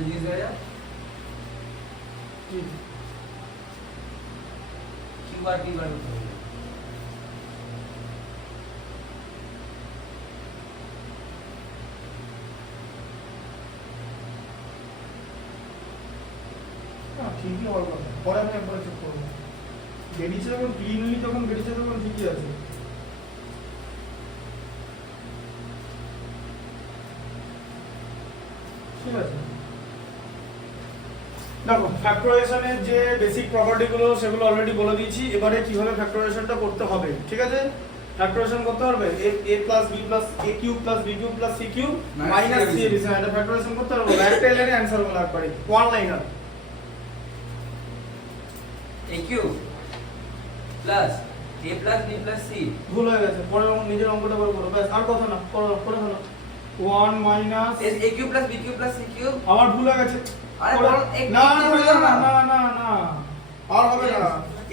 জিজ্ঞেস করে যাও কিউ আর পি বার করতে হবে ঠিকই হওয়ার কথা, পরে আমি একবার চেক করবো। বেরিয়েছে যখন ক্লিনলি, তখন বেরিয়েছে তখন ঠিকই আছে। ঠিক আছে, দেখো ফ্যাক্টরাইজেশনের যে বেসিক প্রপার্টি গুলো সেগুলো অলরেডি বলে দিয়েছি। এবারে কিভাবে ফ্যাক্টরাইজেশনটা করতে হবে, ঠিক আছে? ফ্যাক্টরাইজেশন করতে হবে a plus b plus a cube plus b cube plus c cube minus c a b। এটা ফ্যাক্টরাইজেশন করতে হবে, একটা লাইনে অ্যানসার বলা একবারে one liner. a cube plus a plus b plus c ভুল হয়ে গেছে, পরে নিজের অঙ্কটা করে করো, ব্যাস আর কথা না, করে ফেলো। 1 minus a cube plus b cube plus c cube. আবার ভুল হয়ে গেছে, আরে না না না না না আর হবে না।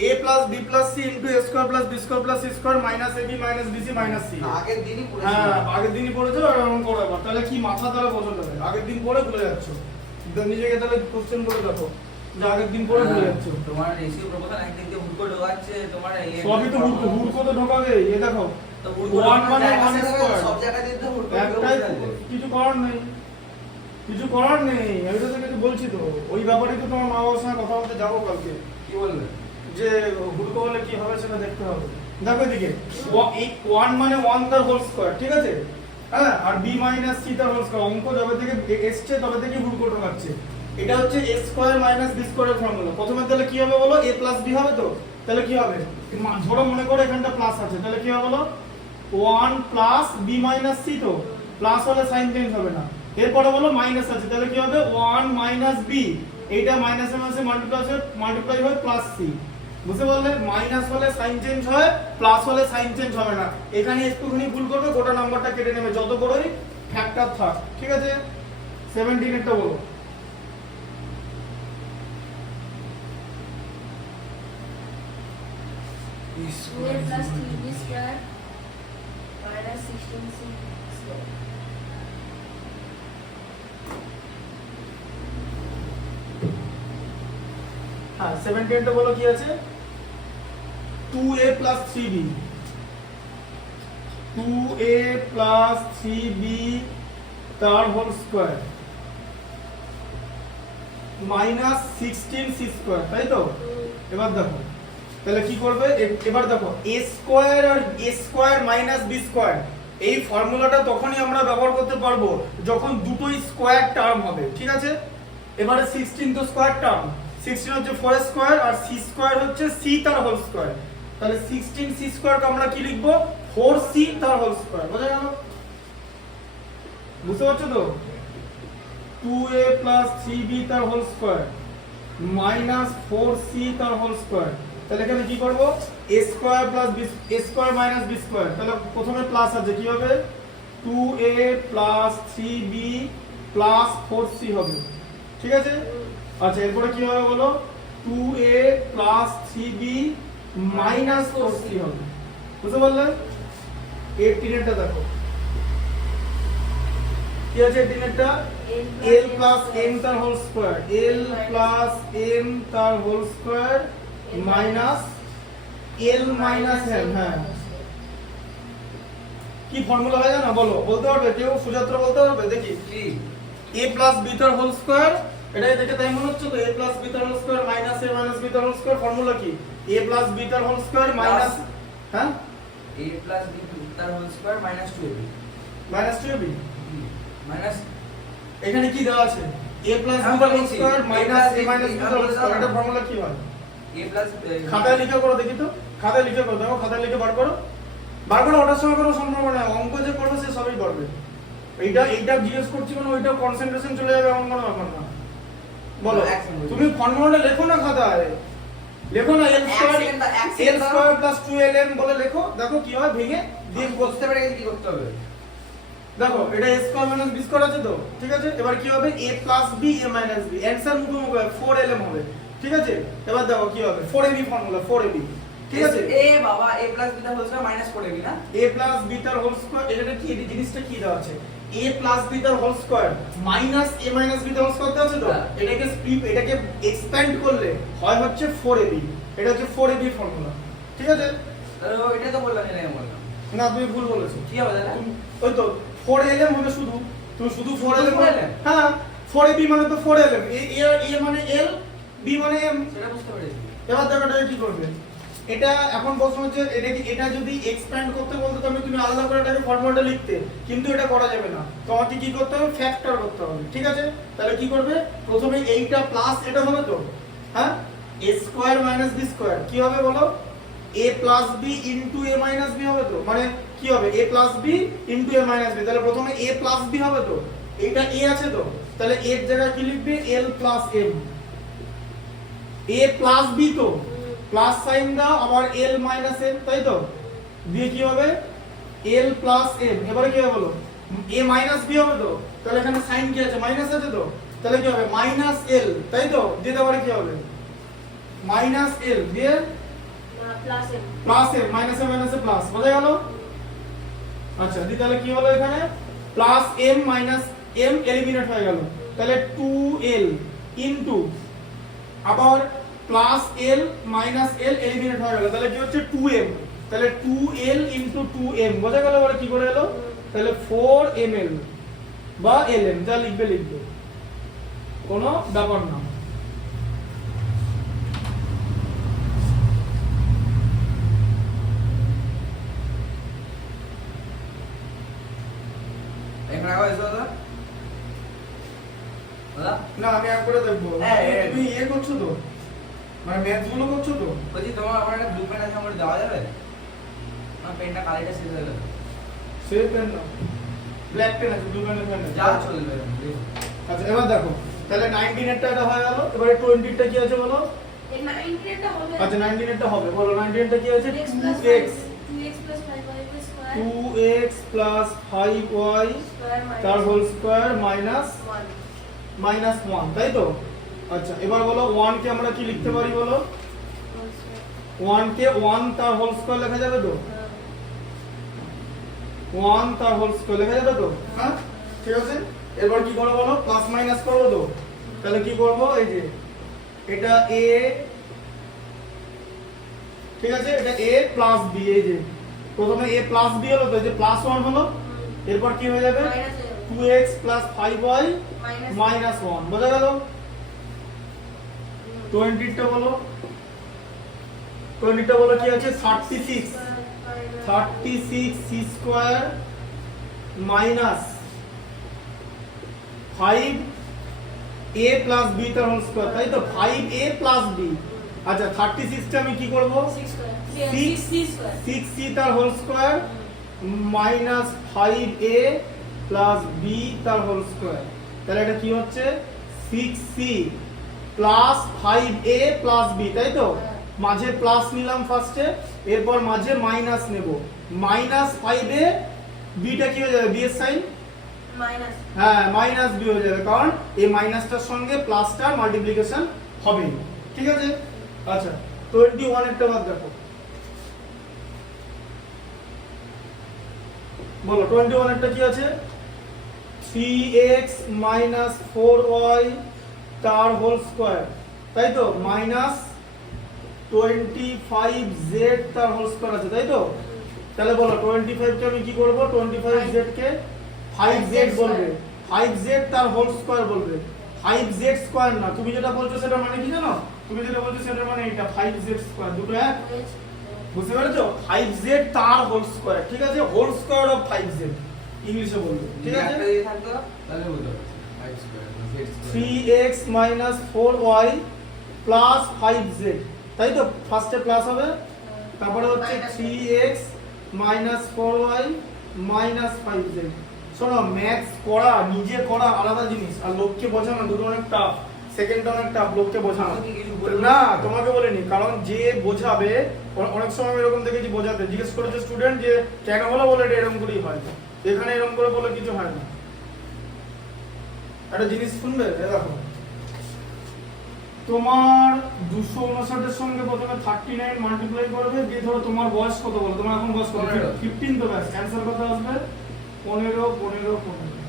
a plus b plus c into a square plus b square plus c square minus ab minus bc minus c। আগের দিনই পড়েছি। হ্যাঁ আগের দিনই পড়েছো, আর এমন করো এবার। তাহলে কি মাথা তাহলে বসে যাবে, আগের দিন পড়ে ভুলে যাচ্ছো। নিজেকে তাহলে কোশ্চেন করে দেখো যে আগের দিন পড়ে ভুলে যাচ্ছো। তোমার রেশিও প্রপোর্শন একদিন দিয়ে হুড়কো ঢোকাচ্ছে তোমার এই সবই তো হুড়কো তো ঢোকাবে। এই দেখো তো হুড়কো 1 মানে 1 স্কয়ার, সব জায়গাতে তো হুড়কো একটাই, কিছু করার নেই, কিছু করার নেই। আমি তো কিছু বলছি তো, ওই ব্যাপারেই তো তোমার মা বাবার সঙ্গে কথা বলতে যাবো কালকে। কি বলবে যে হুড়কো হলে কি হবে সেটা দেখতে হবে। দেখো এদিকে 1 মানে 1 তার হোল স্কয়ার, ঠিক আছে? হ্যাঁ, আর b মাইনাস c তার হোল স্কয়ার। অঙ্ক যবে থেকে এসছে তবে থেকে হুড়কো ঢোকাচ্ছে। এটা হচ্ছে a স্কয়ার মাইনাস b স্কয়ারের ফর্মুলা। প্রথমে তাহলে কি হবে বলো, a প্লাস b হবে তো। তাহলে কি হবে, ধরো মনে করো এখানটা প্লাস আছে, তাহলে কি হবে বলো, 1 প্লাস b মাইনাস c। তো প্লাস হলে সাইন চেঞ্জ হবে না। এরপরে বলো মাইনাস আছে, তাহলে কি হবে 1 মাইনাস b। এইটা মাইনাসে মাইনাসে মাল্টিপ্লাই হয় প্লাস c। বুঝতে পারলে? মাইনাস হলে সাইন চেঞ্জ হয়, প্লাস হলে সাইন চেঞ্জ হবে না। এখানে একটুখানি ভুল করবে, গোটা নাম্বারটা কেটে নেবে যত বড়ই ফ্যাক্টর থাক, ঠিক আছে? 17 এরটা বলো। a plus 3b square minus 16c square. হ্যাঁ 17 টা বলো কি আছে, 2a plus 3b, 2a plus 3b তার whole square minus 16c square, তাই তো? এবার দেখো তাহলে কি করবে, এবার দেখো a স্কয়ার আর a square minus b square, এই ফর্মুলাটা তখনই আমরা ব্যবহার করতে পারবো যখন দুটোই স্কয়ার টার্ম হবে, ঠিক আছে? এবারে 16 তো স্কয়ার টার্ম, 16 হচ্ছে 4 স্কয়ার আর c স্কয়ার হচ্ছে c তার হোল স্কয়ার। তাহলে 16c স্কয়ার কে আমরা কি লিখবো, 4c তার হোল স্কয়ার। বুঝা গেল? বুঝতে পারছো তো? 2a plus 3b তার হোল স্কয়ার মাইনাস 4c তার হোল স্কয়ার। তাহলে এখানে কি করব, a square plus b a square minus b square. তাহলে প্রথমে প্লাস আছে, কি হবে 2a plus 3b plus 4c হবে, ঠিক আছে? আচ্ছা এরপরে কি হবে বলো, 2a plus 3b minus 4c হবে। বুঝতে পারলে? 18 এরটা দেখো কি আছে, 18 এরটা l plus m তার whole square, l plus m তার whole square minus l minus m। হ্যাঁ কি ফর্মুলা হয় জানো, বলো, বলতে পারবে কেউ? সুযাত্রা বলতে পারবে? দেখি কি a plus b তার হোল স্কয়ার, এটাই দেখে তাই মনে হচ্ছে তো, a plus b তার whole square minus a minus b তার হোল স্কয়ার। ফর্মুলা কি, a plus b তার হোল স্কয়ার মাইনাস, হ্যাঁ a plus b তার whole square minus 2ab minus 2ab। Minus এখানে কি দেওয়া আছে, a plus b তার whole square minus a minus b তার হোল স্কয়ার। এটা ফর্মুলা কি হয়, a plus খাতায় লিখে করো দেখি তো, খাতায় লিখে করো, দেখো খাতায় লিখে বার করো, ওটার সঙ্গে কোনো সম্পর্ক নেই। অঙ্ক যে করবে সে সবই করবে। এইটা জিজ্ঞেস করছি মানে ওইটা কনসেন্ট্রেশন চলে যাবে এমন কোনো ব্যাপার না। বলো তুমি ফর্মুলাটা লেখো না খাতায়, লেখো না l স্কয়ার প্লাস 2lm বলে লেখো, দেখো কি হয় ভেঙে দিয়ে বুঝতে পেরে গেছি কি করতে হবে। দেখো এটা a square minus b square আছে তো, ঠিক আছে? এবার কি হবে, a plus b a minus b, answer মুখোমুখি হবে 4lm হবে, ঠিক আছে? এবার দেখো কি হবে, 4ab ফর্মুলা 4ab, ঠিক আছে? এ বাবা a plus b তার হোল স্কয়ার মাইনাস 4ab না, a plus b তার হোল স্কয়ার, এটা কি এই জিনিসটা কি দেওয়া আছে, a প্লাস b তার whole square minus a minus b তার হোল স্কয়ার আছে তো, হ্যাঁ। এটাকে এক্সপ্যান্ড করলে হয় হচ্ছে 4ab, এটা হচ্ছে 4ab ফর্মুলা, ঠিক আছে? তাহলে ও এটা তো বললাম, এটা আমি বললাম। না তুমি ভুল বলেছো, কি হবে দাদা? ওই তো 4lm হবে শুধু, তুমি শুধু 4lm 4lm? হ্যাঁ 4ab মানে তো 4lm, a মানে l, b মানে m। সেটা বুঝতে পেরেছি। এবার দেখো এটা কি করবে, এটা এখন প্রশ্ন হচ্ছে এটা যদি এক্সপ্যান্ড করতে বলতো তাহলে তুমি আলাদা করে এটাকে ফর্মুলাটা লিখতে, কিন্তু এটা করা যাবে না, তোমাকে কি করতে হবে, ফ্যাক্টর করতে হবে, ঠিক আছে? তাহলে কি করবে, প্রথমে এইটা প্লাস এটা হবে তো, হ্যাঁ a square minus b square কি হবে বলো, a plus b into a minus b হবে তো, মানে কি হবে a plus b into a minus b, তাহলে প্রথমে a প্লাস b হবে তো, এইটা a আছে তো, তাহলে a এর জায়গায় কি লিখবে l plus m, a plus b তো প্লাস সাইন দাও আবার l মাইনাস m, তাই তো, দিয়ে কি হবে l প্লাস m, এবারে কি হবে বলো, a মাইনাস b হবে তো, তাহলে এখানে সাইন কি আছে মাইনাস আছে তো, তাহলে কি হবে মাইনাস l, তাই তো, দিয়ে তারপরে কি হবে মাইনাস l দিয়ে plus m plus m, minus এ মাইনাসে প্লাস, বোঝা গেল? আচ্ছা দি তাহলে কি হলো এখানে plus m minus m eliminate হয়ে গেল, তাহলে 2l ইনটু আবার plus l minus l eliminate হয়ে গেল, তাহলে কি হচ্ছে 2m, তাহলে 2l ইনটু 2m, বোঝা গেল? এবারে কি করে এলো, তাহলে 4ml বা lm, যা লিখবে লিখবে, কোনো ব্যাপার না। এখানে আবার এসো দাদা। দাদা না আমি এক করে দেখবো, হ্যাঁ, তুমি ইয়ে করছো তো, মানে ম্যাথ গুলো করছো তো, বলছি তোমার আমার একটা ব্লু পেন আছে, আমার দেওয়া যাবে? আমার পেনটা কালারটা শেষ হয়ে গেল। সে পেন না, ব্ল্যাক পেন আছে, ব্লু পেন আছে, যা চলবে। আচ্ছা এবার দেখো, তাহলে 19 এরটা এটা হয়ে গেল, এবারে 20 এরটা কি আছে বলো, এর 19 এটা হবে আচ্ছা 19 এরটা হবে, বলো 19 এরটা কি আছে, 2x 2x plus 5y square 2x plus 5y square তার হোল স্কয়ার মাইনাস 1 মাইনাস 1, তাই তো? আচ্ছা এবার বলো 1 কে আমরা কি লিখতে পারি বলো, 1 কে 1 তার হোল স্কয়ার লেখা যাবে তো, 1 তার হোল স্কয়ার লেখা যাবে তো, হ্যাঁ ঠিক আছে? এবার কি করব বলো, প্লাস মাইনাস করব তো, তাহলে কি করব, এই যে এটা a, ঠিক আছে, এটা a প্লাস b, এই যে প্রথমে a প্লাস b হলো তো, এই যে প্লাস 1 হলো, এরপর কি হয়ে যাবে 2x plus 5y minus 1, বোঝা গেল? 20 টা বলো, 20 টা বলো কি আছে, 36 c square minus 5a plus b তার হোল স্কয়ার, তাই তো, 5a প্লাস b। আচ্ছা 36 টা আমি কি করব, 6c তার whole square minus 5a plus b তার হোল স্কয়ার, তাহলে এটা কি হচ্ছে 6c plus 5a plus b, তাই তো, মাঝে প্লাস নিলাম ফার্স্টে, এরপর মাঝে মাইনাস নেব, মাইনাস 5a, b টা কি হয়ে যাবে, b এর সাইন মাইনাস, হ্যাঁ মাইনাস b হয়ে যাবে, কারণ এই মাইনাসটার সঙ্গে প্লাসটার মাল্টিপ্লিকেশন হবে, ঠিক আছে? আচ্ছা 21 এরটা বাদ দেখো, বলো 21 এরটা কি আছে, 3x minus 4y তার হোল স্কয়ার, তাই তো, মাইনাস 25z তার হোল স্কয়ার আছে, তাই তো? তাহলে বলো 25 কে আমি কি করব, 25z কে 5z বলবে, 5z তার হোল স্কয়ার বলবে, 5z স্কয়ার না, তুমি যেটা বলছো সেটা মানে কি জানো, তুমি যেটা বলছো সেটা মানে এটা 5z স্কয়ার, দুটো এক, বুঝতে পেরেছো? 5z তার হোল স্কয়ার, ঠিক আছে, হোল স্কয়ার অফ 5z ইংলিশে বলবে, ঠিক আছে? একটা দিয়ে থাকতো তাহলে বুঝতে পারছি 5 স্কয়ার না z square. 3x minus 4y plus 5z, তাই তো, ফার্স্টে প্লাস হবে, তারপরে হচ্ছে 3x minus 4y minus 5z। শোনো ম্যাথস করা, নিজে করা আলাদা জিনিস, আর লোককে বোঝানো দুটো অনেক টাফ, সেকেন্ডটা অনেক টাফ, লোককে বোঝানো না, তোমাকে বলিনি, কারণ যে বোঝাবে, অনেক সময় আমি এরকম দেখেছি বোঝাতে, জিজ্ঞেস করেছে স্টুডেন্ট যে কেন হলো, বলে এটা এরকম করেই হয়, এখানে এরকম করে বলে কিছু হয় না। একটা জিনিস শুনবে, দেখো তোমার 259 এর সঙ্গে প্রথমে 39 মাল্টিপ্লাই করবে, দিয়ে ধরো তোমার বয়স কত বলো, তোমার এখন বয়স কত, 15 তো ব্যাস, অ্যানসার কত আসবে 15 15 15।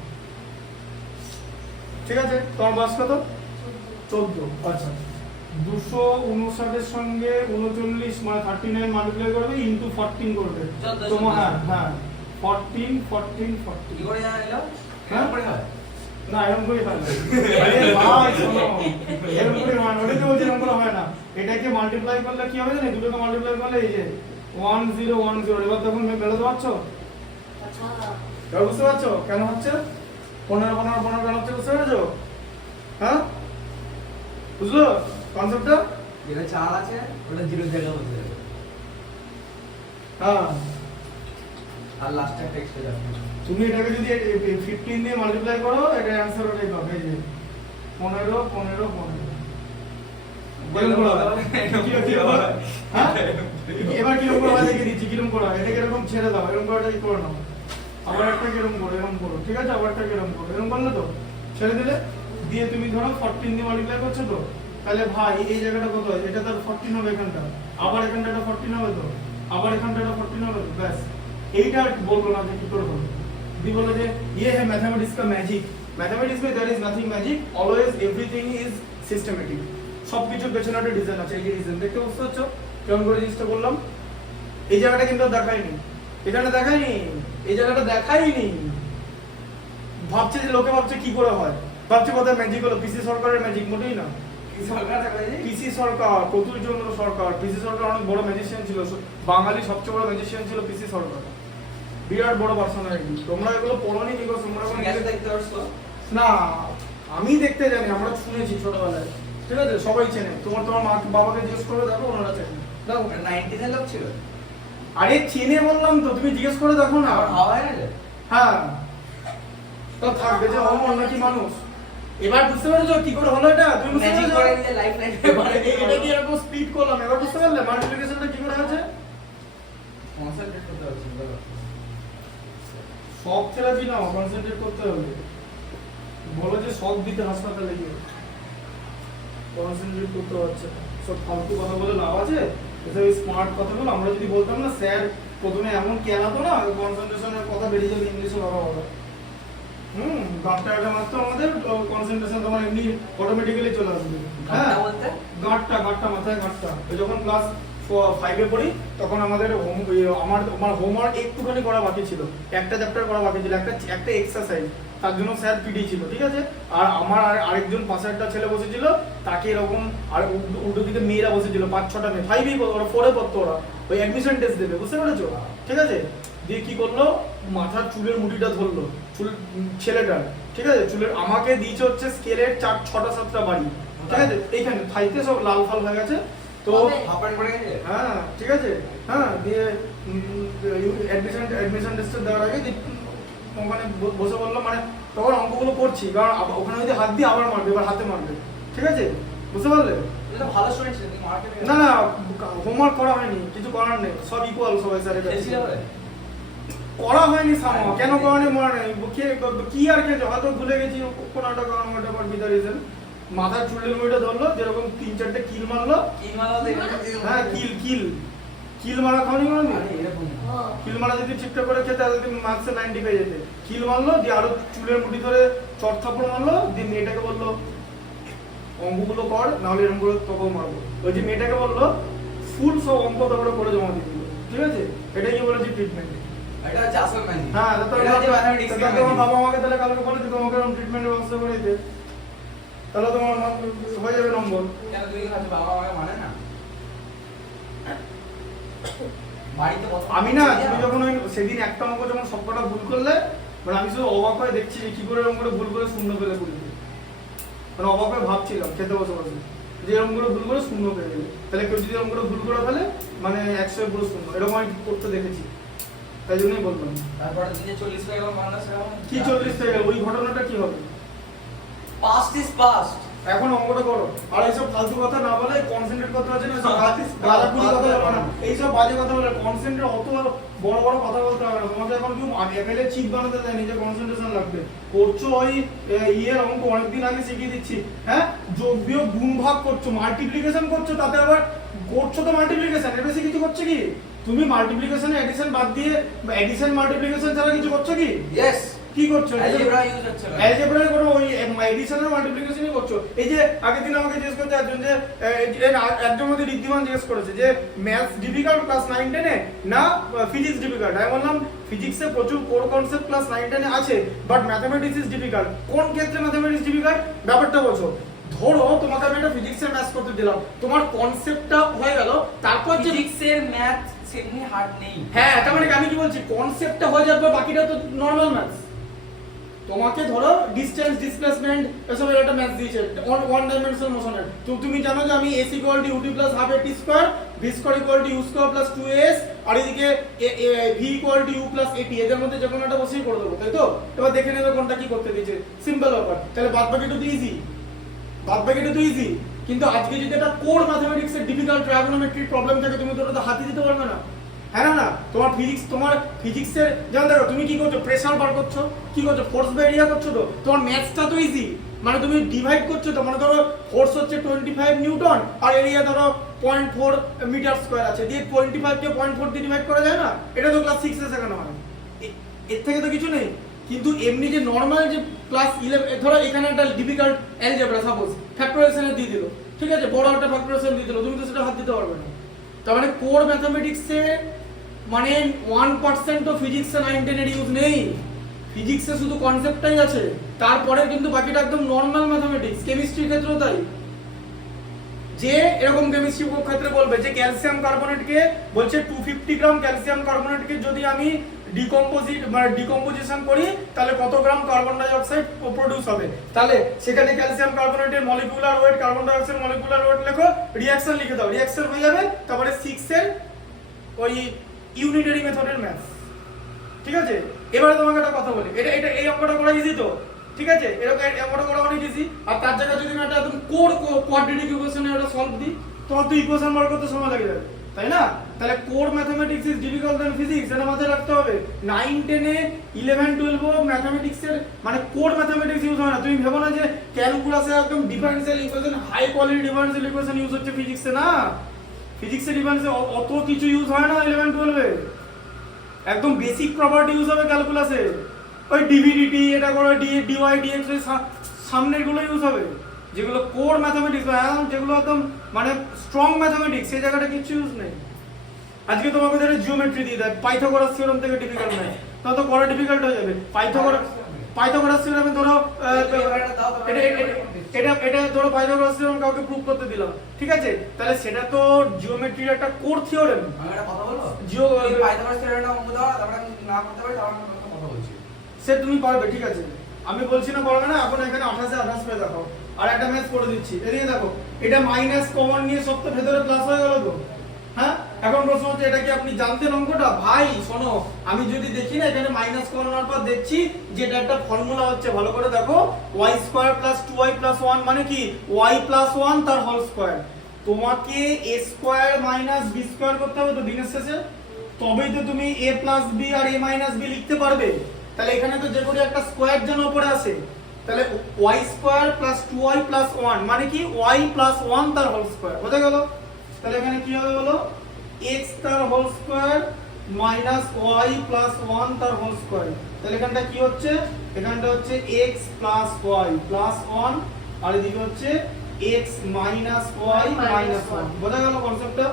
ঠিক আছে, তোমার বয়স কত? 14। আচ্ছা, 259 এর সঙ্গে 39 মানে 39 মাল্টিপ্লাই করবে ইনটু 14 করবে 14, তোমার। 14 হ্যাঁ হ্যাঁ 14 14 কি 14। করে জানাইলো? হ্যাঁ? কেমন করে হয়? না এরকম করে হয় না। আরে ভাই শোনো, এরকম করে হয় না, ওটাই তো বলছি এরকম করে হয় না। এটাকে মাল্টিপ্লাই করলে কি হবে জানো? দুটোকে মাল্টিপ্লাই করলে এই যে 1010, এবার তখন বেরোতে পারছো? আচ্ছা এবার বুঝতে পারছো কেন হচ্ছে? 15 15 15 কেন হচ্ছে বুঝতে পেরেছো? হ্যাঁ বুঝলো কনসেপ্টটা? যেটা 4 আছে ওটা 0 জায়গা বসে যাবে হ্যাঁ, আর লাস্টে একটা এক্সট্রা যাবে। তুমি এটাকে যদি 15 দিয়ে মাল্টিপ্লাই করো এটা অ্যানসার ওটাই পাবে, এই যে 15 15 15। এরকম করে হয়। কিরকম করে? হ্যাঁ? এবার কিরকম করে হয় দেখিয়ে দিচ্ছি, কিরকম করে হয়। এটাকে এরকম ছেড়ে দাও, এরকম করে এটাকে করে নাও। আবার একটা কিরকম করো, এরকম করো, ঠিক আছে? আবার একটা কিরকম করো, এরকম করলে তো ছেড়ে দিলে, দিয়ে তুমি ধরো 14 দিয়ে মাল্টিপ্লাই করছো তো, তাহলে ভাই এই জায়গাটা কত হয়? এটা তো 14 হবে এখানটা, আবার এখানটা 14 হবে তো, আবার এখানটা 14 হবে তো, ব্যাস। এইটা আর বলবো না যে কি করে হলো। দি বলে যে ये है मैथमेटिक्स का मैजिक। मैथमेटिक्स में there is nothing magic, always everything is systematic. সবকিছুর পেছনে একটা ডিজাইন আছে, এই যে ডিজাইন দেখতে বুঝতে পারছো কেমন করে জিনিসটা বললাম? এই জায়গাটা কিন্তু আর দেখাইনি, এখানে দেখাইনি, এই জায়গাটা দেখাইনি। ভাবছে যে লোকে ভাবছে কি করে হয়, ভাবছে কোথায় ম্যাজিক হলো, পিসি সরকারের ম্যাজিক, মোটেই না। কি সরকার থাকবে যে? পিসি সরকার, প্রতুলচন্দ্র সরকার, পিসি সরকার অনেক বড় ম্যাজিশিয়ান ছিল, বাঙালি সবচেয়ে বড় ম্যাজিশিয়ান ছিল পিসি সরকার, বিরাট বড় পার্সোনালিটি। তোমরা এগুলো পড়োনি কি করে? তোমরা তুমি গেছে দেখতে পারছো? না, আমি দেখতে জানি, আমরা শুনেছি ছোটবেলায়, ঠিক আছে? সবাই চেনে, তোমার তোমার মা বাবাকে জিজ্ঞেস করে দেখো, ওনারা চেনে। দেখো, 90 এর লোক ছিল। আরে চেনে বললাম তো, তুমি জিজ্ঞেস করে দেখো না। আমার হাওয়া হয়ে গেছে। হ্যাঁ, তো থাকবে যে অমর নাকি মানুষ। এবার বুঝতে পেরেছো কি করে হলো এটা? তুমি বুঝতে ম্যাজিক পেরেছো? করে দিয়ে লাইফ লাইন এটা কি এরকম স্পিড করলাম, এবার বুঝতে পারলে মাল্টিপ্লিকেশনটা কি করে হয়েছে? কনসেন্ট্রেট করতে পারছি না। সব থেরাপি নাও, কনসেন্ট্রেট করতে হবে। বলো যে সব দিতে হাসপাতালে গিয়ে কনসেন্ট্রেট করতে পারছে না। সব ফালতু কথা বলে লাভ আছে? এসব স্মার্ট কথাগুলো আমরা যদি বলতাম না, স্যার প্রথমে এমন কেনাতো না, কনসেন্ট্রেশনের কথা বেরিয়ে যাবে ইংলিশে বাবা বলা। গাঁটটা একটা মাত্র আমাদের কনসেন্ট্রেশন তোমার এমনি অটোমেটিক্যালি চলে আসবে। হ্যাঁ, গাঁটটা বলতে? গাঁটটা মাথায় গাঁটটা। ওই যখন ক্লাস 5 এ পড়ি তখন আমাদের আমার হোমওয়ার্ক একটুখানি করা বাকি ছিল, একটা চ্যাপ্টার করা বাকি ছিল, একটা এক্সারসাইজ, তার জন্য স্যার পিটি ছিল, ঠিক আছে? আর আমার আরেকজন পাশে একটা ছেলে বসেছিল, তাকে এরকম, আর উল্টো দিকে মেয়েরা বসেছিল, 5-6টা মেয়ে, 5 ওরা 4 পড়তো, ওরা ওই অ্যাডমিশন টেস্ট দেবে, বুঝতে পেরেছো? ঠিক আছে, দিয়ে কি করলো, মাথার চুলের মুঠিটা ধরলো, চুল ছেলেটার, ঠিক আছে? চুলের আমাকে দিয়েছে হচ্ছে স্কেলের 6টা-7টা বাড়ি, ঠিক আছে? এইখানে থাইতে সব লাল ফাল হয়ে গেছে তো। হাফান পড়ে গেছে। হ্যাঁ ঠিক আছে, হ্যাঁ, দিয়ে অ্যাডমিশন টেস্ট দেওয়ার আগে ওখানে বসে বললো, মানে তখন অঙ্কগুলো করছি, কারণ ওখানে যদি হাত দিয়ে আবার মারবে, এবার হাতে মারবে, ঠিক আছে? বুঝতে পারলে? তুমি তো ভালো স্টুডেন্ট ছিলে, তুমি মার্কেটে না না, হোমওয়ার্ক করা হয়নি, কিছু করার নেই, সব ইকুয়াল সবাই স্যারের কাছে। এসেছিলে বলে? করা হয়নি সামা, কেন করানি মনে নেই, কি আর খেয়েছে, হয়তো ভুলে গেছি কোনো একটা কারণ, ওটা পর বিদার রিজন। মাথার চুলের মুড়িটা ধরলো, যেরকম 3-4টে কিল মারলো। কি মালা দেখে? হ্যাঁ, কিল মারা খাওনি কোনো দিন? এরকম কিল মারা যদি ঠিকঠাক করে খেতে, তাহলে তুমি মার্কসে 90 পেয়ে যেতে। কিল মারলো, দিয়ে আরো চুলের মুঠি ধরে চট থাপড় মারলো, দিয়ে মেয়েটাকে বললো অঙ্কগুলো কর, নাহলে এরকম করে তোকেও মারবো। ওই যে মেয়েটাকে বললো ফুল সব অঙ্ক তারপরে করে জমা দিয়ে দিল, ঠিক আছে? এটাই কি বলেছি ট্রিটমেন্ট। এটা হচ্ছে আসল ম্যাজিক। হ্যাঁ, এটা হচ্ছে ম্যাথমেটিক্স এর তোমার ম্যাজিক। বাবা আমাকে তাহলে কালকে বলে যে তোমাকে এরকম ট্রিটমেন্টের ব্যবস্থা করে দিতে, তাহলে তোমার হয়ে যাবে নম্বর। কেন তুই কি ভাবছিস বাবা আমাকে মানে না? বাড়িতে কত আমি না, তুমি যখন ওই সেদিন একটা অঙ্ক যখন সবকটা ভুল করলে, মানে আমি শুধু অবাক হয়ে দেখছি যে কি করে এরকম করে ভুল করে শূন্য পেলে করলি, মানে অবাক হয়ে ভাবছিলাম খেতে বসে বসে যে এরকম করে ভুল করে শূন্য পেয়ে গেলে, তাহলে কেউ যদি এরকম করে ভুল করে ফেলে মানে 100 পুরো শূন্য, এরকম আমি করতে দেখেছি, তাই জন্যই বললাম। তারপরে দিনে 40 পেয়ে গেল, মাইনাস হয়ে গেল। কি 40 থেকে গেল? ওই ঘটনাটা কি হবে? Past is past. এখন অঙ্কটা করো, আর এইসব ফালতু কথা না বলে কনসেন্ট্রেট করতে হচ্ছে না, গালাগুলি কথা বলবো না, এইসব বাজে কথা বলে কনসেন্ট্রেট, অত বড় বড় কথা বলতে হবে না। তোমাকে এখন কেউ এমএলএ চিপ বানাতে দেয়, নিজে কনসেন্ট্রেশন লাগবে। করছো ওই ইয়ের অঙ্ক অনেকদিন আগে শিখিয়ে দিচ্ছি, হ্যাঁ, যোগ বিয়োগ গুণ ভাগ করছো, মাল্টিপ্লিকেশন করছো, তাতে আবার করছো তো মাল্টিপ্লিকেশন, এর বেশি কিছু করছো কি? তুমি মাল্টিপ্লিকেশনে এডিশন বাদ দিয়ে, এডিশন মাল্টিপ্লিকেশন ছাড়া কিছু করছো কি? ইয়েস। কি করছো? অ্যালজেব্রা ইউজ হচ্ছে না। অ্যালজেব্রার কোনো ওই এডিশন আর মাল্টিপ্লিকেশনই করছো। এই যে আগের দিন আমাকে জিজ্ঞেস করতে একজন যে একজন মধ্যে ঋদ্ধিমান জিজ্ঞেস করেছে যে ম্যাথস ডিফিকাল্ট ক্লাস 9 10 এ না ফিজিক্স ডিফিকাল্ট। আমি বললাম ফিজিক্সে প্রচুর কোর কনসেপ্ট ক্লাস 9 10 এ আছে, বাট ম্যাথমেটিক্স ইজ ডিফিকাল্ট। কোন ক্ষেত্রে ম্যাথমেটিক্স ডিফিকাল্ট ব্যাপারটা বোঝো। ধরো তোমাকে আমি একটা ফিজিক্সের ম্যাথস করতে দিলাম, তোমার কনসেপ্টটা হয়ে গেল, তারপর যে ফিজিক্সের ম্যাথ সেমনি হার্ড নেই। হ্যাঁ তার মানে আমি কি বলছি, কনসেপ্টটা হয়ে যাওয়ার পর বাকিটা তো নরমাল ম্যাথস। তোমাকে ধরো ডিসটেন্স ডিসপ্লেসমেন্ট এসবের একটা ম্যাথ দিয়েছে ওয়ান ডাইমেনশনাল মোশনের, তো তুমি জানো যে আমি s = ut + half at square, v = u square + 2s, আর এদিকে v = u + at, এদের মধ্যে যে কোনো একটা বসিয়ে করে দেবো, তাই তো? এবার দেখে নেবে কোনটা কি করতে দিয়েছে, সিম্পল ব্যাপার। তাহলে বাদবাকিটা তো ইজি, বাদবাকিটা তো ইজি। কিন্তু আজকে যদি একটা কোর ম্যাথমেটিক্সের ডিফিকাল্ট ট্রাইগোনোমেট্রি প্রবলেম থাকে, তুমি তো ওটা হাতে দিতে পারবে না। হ্যাঁ না, তোমার ফিজিক্সের যেমন দেখো তুমি কি করছো, প্রেসার বার করছো, কি করছো, ফোর্স বাই এরিয়া করছো, তো তোমার ম্যাথসটা তো ইজি। মানে তুমি ডিভাইড করছো, তো মানে ধরো ফোর্স হচ্ছে 25 নিউটন আর এরিয়া ধরো 0.4 মিটার স্কয়ার আছে, দিয়ে 25 কে 0.4 দিয়ে ডিভাইড করা যায় না? এটা তো ক্লাস 6 এ শেখানো হয়, এর থেকে তো কিছু নেই। কিন্তু এমনি যে নরমাল যে ক্লাস 11 ধরো এখানে একটা ডিফিকাল্ট অ্যালজেব্রা সাপোজ ফ্যাক্টরাইজেশন দিয়ে দিল, ঠিক আছে, বড় একটা ফ্যাক্টরাইজেশন দিয়ে দিল, তুমি তো সেটা হাত দিতে পারবে না। তার মানে কোর ম্যাথমেটিক্সে মানে 1% তো ফিজিক্সে 9 10 এর ইউজ নেই। ফিজিক্সে শুধু কনসেপ্টটাই আছে, তারপরে কিন্তু বাকিটা একদম নরমাল ম্যাথমেটিক্স। কেমিস্ট্রির ক্ষেত্রেও তাই, যে এরকম কেমিস্ট্রি ক্ষেত্রে বলবে যে ক্যালসিয়াম কার্বনেটকে বলছে 250 গ্রাম ক্যালসিয়াম কার্বনেটকে যদি আমি ডিকম্পোজিশন করি তাহলে কত গ্রাম কার্বন ডাই অক্সাইড প্রোডিউস হবে, তাহলে সেখানে calcium কার্বনেটের molecular wait, carbon die oxide molecular wait লেখো, রিঅ্যাকশন লিখে দাও, রিঅ্যাকশন হয়ে যাবে। তারপরে 6 এর ওই ইউনিটারি মেথডের ম্যাথস, ঠিক আছে? এবারে তোমাকে একটা কথা বলি, এটা এই অঙ্কটা করা ইজি তো, ঠিক আছে? এরকম অঙ্কটা করা অনেক ইজি। আর তার জায়গায় যদি আমি একটা একদম কোয়াড্রেটিক ইকুয়েশনে এটা সলভ দিই, তোমার তো ইকুয়েশন বার করতে সময় লেগে যাবে, তাই না? তাহলে core mathematics is difficult than physics, এটা মাথায় রাখতে হবে। 9 10 এ 11 12 ম্যাথমেটিক্সের মানে কোর ম্যাথমেটিক্স ইউজ হয় না। তুমি ভেবো না যে ক্যালকুলাসে একদম differential equation, high quality differential equation use হচ্ছে ফিজিক্সে, না। ফিজিক্সে ডিফারেন্সে অত কিছু ইউজ হয় না 11 12 এ, একদম বেসিক প্রপার্টি ইউজ হবে ক্যালকুলাসে। ওই ডিভিডিটি, এটা করে ডিওয়াই ডিএক্স, ওই সামনের গুলো ইউজ হবে, যেগুলো কোর ম্যাথমেটিক্স বা যেগুলো একদম মানে স্ট্রং ম্যাথমেটিক্স, সেই জায়গাটা কিছু ইউজ নেই। আজকে তোমাকে ধরে জিওমেট্রি দিয়ে দেয়, পাইথাগোরাস থিওরেম থেকে ডিফিকাল্ট নয়, তো করা ডিফিকাল্ট হয়ে যাবে। পাইথাগোরাস থিওরেমে ধরো এটা ধরো পাইথাগোরাস থিওরেম কাউকে প্রুফ করতে দিলাম, ঠিক আছে? তাহলে সেটা তো জিওমেট্রির একটা কোর থিওরেম। আমি একটা কথা বলবো, জিও পাইথাগোরাস থিওরেমটা অঙ্ক দাও, তারপরে আমি না করতে পারি, তারপর আমি কথা বলছি। সে তুমি পারবে, ঠিক আছে? আমি বলছি না পারবে না, এখন এখানে 28 এ 28 পেয়ে দেখো। আর একটা ম্যাথ করে দিচ্ছি, এদিকে দেখো, এটা মাইনাস কমন নিয়ে সব তো ভেতরে প্লাস হয়ে গেল তো, হ্যাঁ? এখন প্রশ্ন হচ্ছে এটা কি আপনি জানতেন অঙ্কটা? ভাই শোনো, আমি যদি দেখি না এখানে মাইনাস কমন হওয়ার পর দেখছি যে এটা একটা ফর্মুলা হচ্ছে, ভালো করে দেখো, y² + 2y + 1 মানে কি y + 1 তার হোল স্কয়ার। তোমাকে a² - b² করতে হবে তো দিনের শেষে, তবেই তো তুমি a + b R a - b লিখতে পারবে। তাহলে এখানে তো যে করে একটা স্কয়ার যেন উপরে আসে, তাহলে y² + 2y + 1 মানে কি y + 1 তার হোল স্কয়ার, বোঝা গেল? তাহলে এখানে কি হবে বলো, x তার হোল স্কয়ার মাইনাস y + 1 তার হোল স্কয়ার। তাহলে এখানটা কি হচ্ছে, এখানটা হচ্ছে x + y + 1 আর এদিকে হচ্ছে x - y - 1, বোঝা গেল কনসেপ্টটা?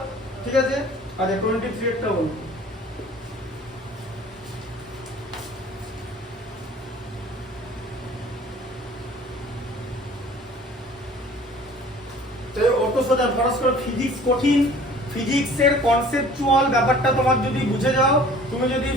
ঠিক আছে? আচ্ছা 23 এরটা বলো। অত সোজা, ফরস করে ফিজিক্স কঠিন, ফিজিক্সের কনসেপচুয়াল ব্যাপারটা তোমার যদি বুঝে যাও, তুমি যদি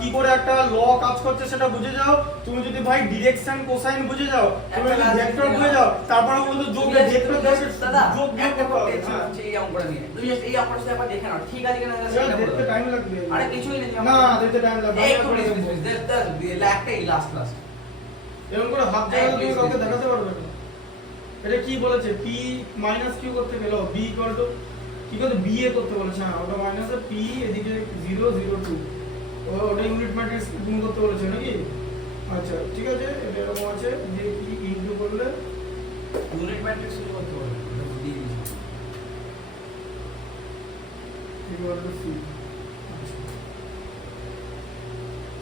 কি করে একটা ল কাজ করছে সেটা বুঝে যাও, তুমি যদি ভাই ডিরেকশন কোসাইন বুঝে যাও, তুমি যদি ভেক্টর বুঝে যাও, তারপরে বলতো যোগ ভেক্টর দাদা যোগ একটা করতে করতে আছে এই অঙ্কটা নিয়ে, তুই জাস্ট এই অঙ্কটা একবার দেখে নাও, ঠিক আছে কিনা সেটা দেখতে টাইম লাগবে। আরে কিছুই নেই, না দেখতে টাইম লাগবে, একটু প্লিজ একটাই লাস্ট এরকম করে হাত দিয়ে তুমি কাউকে দেখাতে পারবে না। এটা কি বলেছে, p - q করতে গেল b কি করতে b এ করতে বলেছে, হ্যাঁ ওটা মাইনাস p এদিকে 0 0 2, ওটা ইউনিট ম্যাট্রিক্স গুণ করতে বলেছে নাকি? আচ্ছা ঠিক আছে, এটা এরকম আছে যে p ইনটু করলে ইউনিট ম্যাট্রিক্স শুরু করতে হবে, এটা দিয়ে দিই equal to c,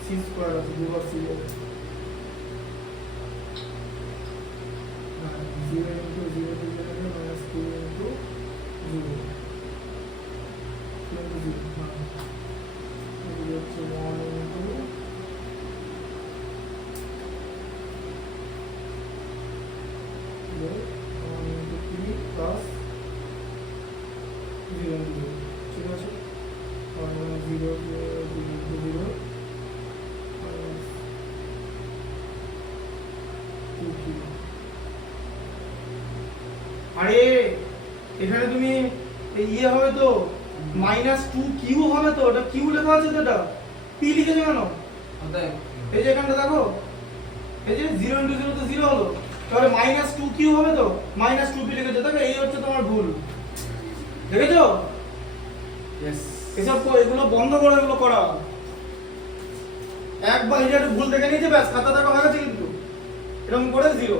c square আছে, দুবার c আছে। 0 into 0 to 0 minus 2 into 0 2 into 0 এদিকে হচ্ছে 1 into 1 into 3 plus 0 into 0 ঠিক আছে 1 minus 0 into 0 minus 2 কিউ আরে এখানে তুমি এই ইয়ে হবে তো -2q হবে তো এটা q লেখা আছে তো এটা p লিখেছো কেন অতএব এই যে এখানটা দেখো এই যে 0 into 0 তো 0 হলো তাহলে -2q হবে তো -2p লিখেছো দেখো এই হচ্ছে তোমার ভুল দেখেছো यस এগুলো বন্ধ করো এগুলো করা একবার এটা একটু ভুল দেখে নিয়েছে ব্যাস খাতা দেখা হয়ে গেছে কিন্তু এরকম করে 0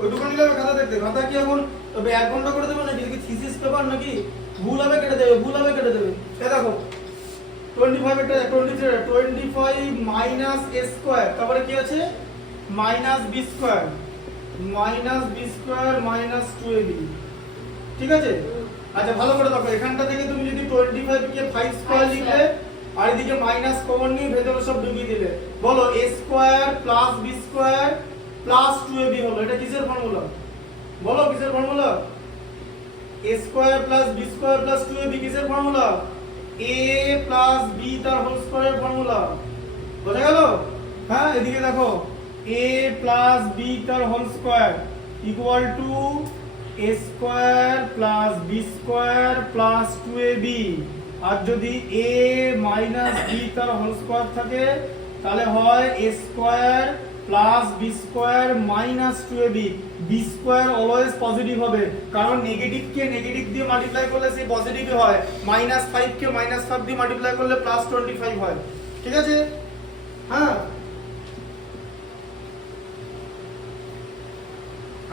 ওইটুকু নিলে খাতা দেখতে খাতা কি এখন তবে 1 ঘন্টা করে দেবো নাকি থিসিস পেপার নাকি ভুল হবে কেটে দেবে এ দেখো 25 এটা 25 মাইনাস a স্কয়ার তারপরে কি আছে minus b square minus 2ab ঠিক আছে আচ্ছা ভালো করে দেখো এখানটা থেকে তুমি যদি 25 কে 5 স্কয়ার লিখলে আর এদিকে মাইনাস কমন নিয়ে ভেতরে সব ঢুকিয়ে দিলে বলো a square plus b square plus 2ab হলো এটা কিসের ফর্মুলা বলো কিসের formula a square plus b square plus 2ab কিসের ফর্মুলা a প্লাস b তার হোল স্কয়ারের ফর্মুলা বোঝা গেল হ্যাঁ এদিকে দেখো a প্লাস b তার whole square equal to a square plus b square plus 2ab আর যদি a মাইনাস b তার হোল স্কয়ার থাকে তাহলে হয় a square plus b square minus 2ab b square always positive হবে কারণ নেগেটিভ কে negative দিয়ে মাল্টিপ্লাই করলে সেই পজিটিভই হয় -5 কে -5 দিয়ে মাল্টিপ্লাই করলে +25 হয় ঠিক আছে হ্যাঁ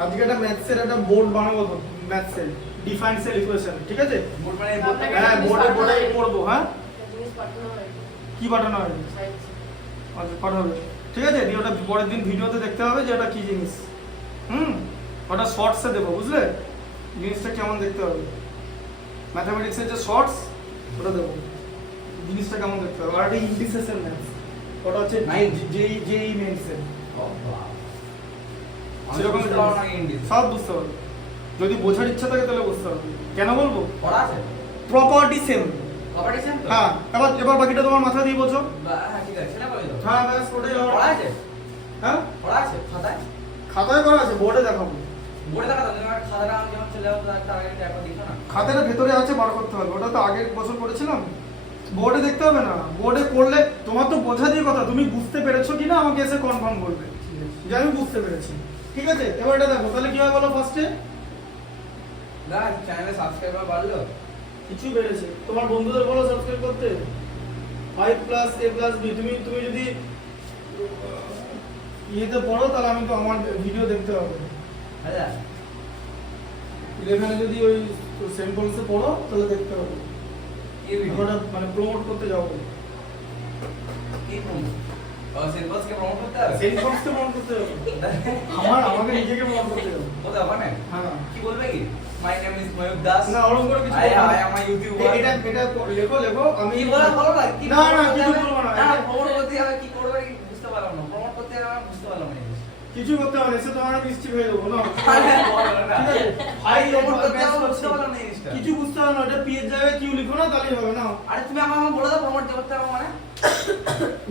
আজকে একটা ম্যাথসের একটা বোর্ড বানাবো তো ম্যাথসের ডিফারেনশিয়াল ইকুয়েশন ঠিক আছে বোর্ড মানে হ্যাঁ বোর্ডে পড়বো হ্যাঁ জিনিস পাঠানো হয় কি পাঠানো হবে আচ্ছা পাঠাবে ঠিক আছে দিয়ে ওটা পরের দিন ভিডিওতে দেখতে হবে যে এটা কি জিনিস ওটা শর্টসে দেবো বুঝলে জিনিসটা কেমন দেখতে হবে ম্যাথমেটিক্সের যে শর্টস ওটা দেবো জিনিসটা কেমন দেখতে হবে আর একটা ইন্টিগ্রেশন ম্যাথস ওটা হচ্ছে জেই মেইনসের সেরকম সব বুঝতে পারবে যদি বোঝার ইচ্ছা থাকে তাহলে বুঝতে পারবে কেন বলবো পড়া আছে প্রপার্টি সেম প্রপার্টি সেম তো হ্যাঁ এবার বাকিটা তোমার মাথা দিয়ে বোঝো হ্যাঁ ঠিক আছে সেটা বলে দাও হ্যাঁ ব্যাস ওটাই পড়া আছে হ্যাঁ পড়া আছে খাতায় খাতায় করা আছে বোর্ডে দেখাবো বোর্ডে দেখা দাও তুমি আমার খাতাটা আমি যখন চলে যাবো তার আগে একবার দেখো না খাতাটা ভেতরে আছে বার করতে হবে ওটা তো আগের বছর করেছিলাম বোর্ডে দেখতে হবে না বোর্ডে করলে তোমার তো বোঝা দিয়ে কথা তুমি বুঝতে পেরেছো কিনা আমাকে এসে কনফার্ম করবে যে আমি বুঝতে পেরেছি ঠিক আছে এবার এটা দেখো তাহলে কি হয় বলো ফার্স্টে না চ্যানেলে সাবস্ক্রাইবার বাড়লো কিছুই বেড়েছে তোমার বন্ধুদের বলো সাবস্ক্রাইব করতে 5 প্লাস a প্লাস b তুমি যদি ইয়েতে পড়ো তাহলে আমি তো আমার ভিডিও দেখতে হবে আচ্ছা 11 যদি ওই স্যাম্পলসে পড়ো তাহলে দেখতে হবে এই ভিডিও ওটা মানে প্রমোট করতে যাবো কি প্রমোট সিলেবাস কে প্রমোট করতে হবে স্যাম্পলসকে প্রমোট করতে যাবো আমাকে নিজেকে প্রমোট করতে যাবো কোথায় ওখানে হ্যাঁ কি বলবে কি মাই নেম ইজ ময়ূর দাস না ওরকম করে কিছু আই বলবো না। আই এম আ ইউটিউবার এটা লেখো আমি কি বলা বলো না কি না না কিছু বলবো না প্রমোট করতে হবে কি করবে কি বুঝতে পারলাম না প্রমোট করতে হবে আমি বুঝতে পারলাম না কিছু করতে হবে না, এসে তোমার মিষ্টি হয়ে দেবো না আরে বলো না ঠিক আছে ভাই ভাই প্রমোট করতে ব্যাস হবে করছি। বুঝতে পারলাম না এই জিনিসটা কিছু বুঝতে হবে না ওটা পি এর জায়গায় কিউ লিখো না তাহলেই হবে না আরে তুমি আমাকে বলে দাও প্রমোট করতে হবে মানে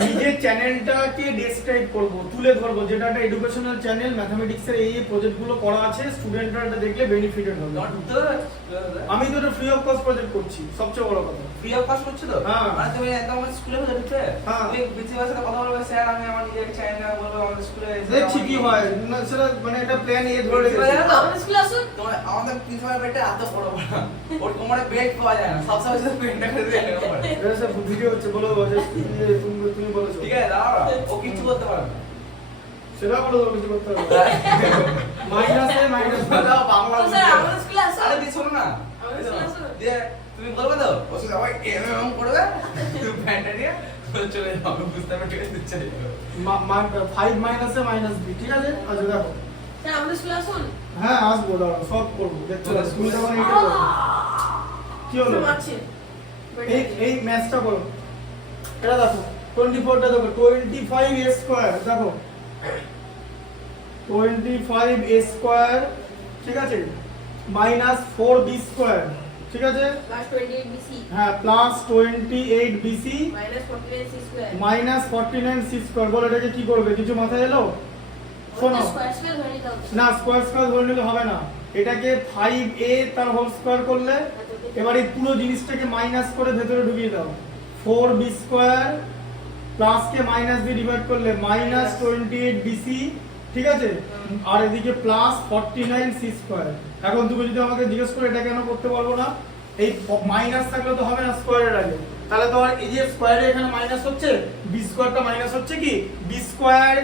নিজের চ্যানেলটাকে ডেসক্রাইব করব তুলে ধরবো যেটা একটা এডুকেশনাল চ্যানেল ম্যাথমেটিক্সের এই প্রজেক্টগুলো করা আছে স্টুডেন্টরা এটা দেখলে বেনিফিটেড হবে তোমার ঢুকতে হবে আমি তো এটা ফ্রি অফ কস্ট প্রজেক্ট করছি সবচেয়ে বড় কথা ফ্রি অফ কস্ট করছো তো হ্যাঁ। মানে তুমি একদম স্কুলে হয়ে ঢুকতে হ্যাঁ। তুমি প্রিন্সিপালের সাথে কথা বলবে স্যার আমি আমার নিজের চ্যানেল বলবো আমাদের স্কুলে দেখছি কি হয় না সেটা মানে এটা প্ল্যান এ ধরে Principal রেখেছি জানো তো? আমাদের স্কুলে আসুন তোমার আমাদের প্রিন্সিপাল বেডটা এত বড় বড় ওর কোমরে বেড পাওয়া যায় না সব সময় শুধু পেনটা করে দিয়ে নেবে এটা সব ভিডিও হচ্ছে বলো যে তুমি বলেছো ঠিক আছে দাঁড়াও ও কিছু করতে পারে না সেটা বলো কিছু করতে হবে মাইনাসে মাইনাস দাও বাংলা ও স্যার আমাদের স্কুলে আসুন আরে দিছো না আমাদের স্কুলে আসুন যে তুমি বলবে তো ও শুধু সবাই এমএম করবে তুমি প্যান্টটা নিয়ে চলে যাও বুঝতে পারবে ঠিক আছে চলে যাও 5 মাইনাসে মাইনাস b ঠিক আছে আচ্ছা দেখো স্যার আমাদের স্কুলে আসুন। হ্যাঁ আসবো, দাঁড়াও সব করবো, দেখতে পাবো স্কুল যখন এইটা করবো। কি হলো? স্যার মারছে। এই ম্যাথটা করো, এটা দেখো 24টা দেখো, 25a স্কয়ার দেখো, 25a স্কয়ার, ঠিক আছে, মাইনাস 4b স্কয়ার, ঠিক আছে, প্লাস 28 বিসি হ্যাঁ plus 28bc minus 49 C square. Minus 49c square. বলো এটাকে কি করবে, কিছু মাথায় এলো? শোনো, স্কয়ার স্কয়ার ধরে নিতে হবে। না স্কয়ার স্কয়ার ধরে নিলে হবে না, এটাকে 5a তার হোল স্কয়ার করলে এবার এই পুরো জিনিসটাকে মাইনাস করে ভেতরে ঢুকিয়ে দাও, 4b স্কয়ার প্লাস কে মাইনাস দিয়ে ডিভাইড করলে মাইনাস 28bc, ঠিক আছে, আর এদিকে প্লাস 49c স্কয়ার। এখন তুমি যদি আমাকে জিজ্ঞেস করো এটা কেন করতে পারবো না, এই মাইনাস থাকলে তো হবে না স্কয়ারের আগে, তাহলে তো আর এই যে স্কয়ারে এখানে মাইনাস হচ্ছে, b স্কয়ারটা মাইনাস হচ্ছে, কি b স্কয়ার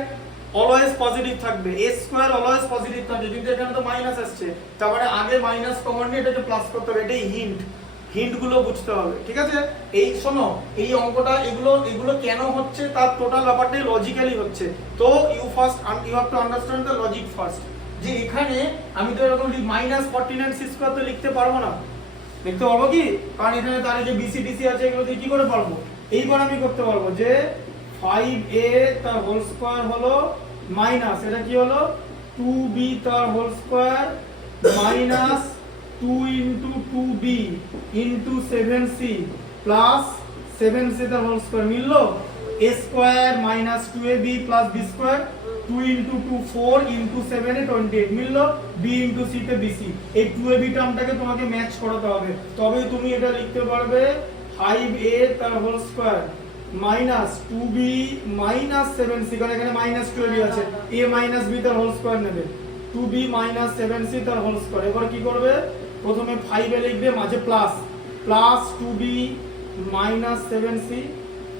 অলওয়েজ পজিটিভ থাকবে, a স্কয়ার অলওয়েজ পজিটিভ থাকবে, কিন্তু এখানে তো মাইনাস আসছে, তার মানে আগে মাইনাস কমন নিয়ে এটাকে প্লাস করতে হবে, এটাই হিন্ট গুলো বুঝতে হবে, ঠিক আছে। এই শোনো, এই অঙ্কটা এগুলো কেন হচ্ছে তার টোটাল ব্যাপারটাই লজিক্যালি হচ্ছে, তো you have to understand the logic first, যে এখানে আমি তো এরকম মাইনাস 49 সি স্কয়ার তো লিখতে পারবো না, লিখতে পারবো কি, কারণ এখানে তার যে বিসি ডিসি আছে এগুলো দিয়ে কি করে পারবো, এইবার আমি করতে পারবো যে 5a তার হোল স্কয়ার হলো মাইনাস, এটা কি হলো 2b তার whole square minus 2 into 2b into 7c plus 7c তার হোল স্কয়ার মিললো, a square minus 2ab plus b square 2 into 2 4 into 7 এ 28 মিললো, b into c তে bc, এই 2ab টার্মটাকে তোমাকে ম্যাচ করাতে হবে, তবে তুমি এটা লিখতে পারবে 5a তার whole square minus 2b minus 7c, কারণ এখানে মাইনাস 2ab আছে, a মাইনাস b তার হোল স্কয়ার নেবে, 2b মাইনাস 7c তার হোল স্কয়ার। এবার কি করবে, প্রথমে 5 এ লিখবে, মাঝে plus, plus 2b minus 7c,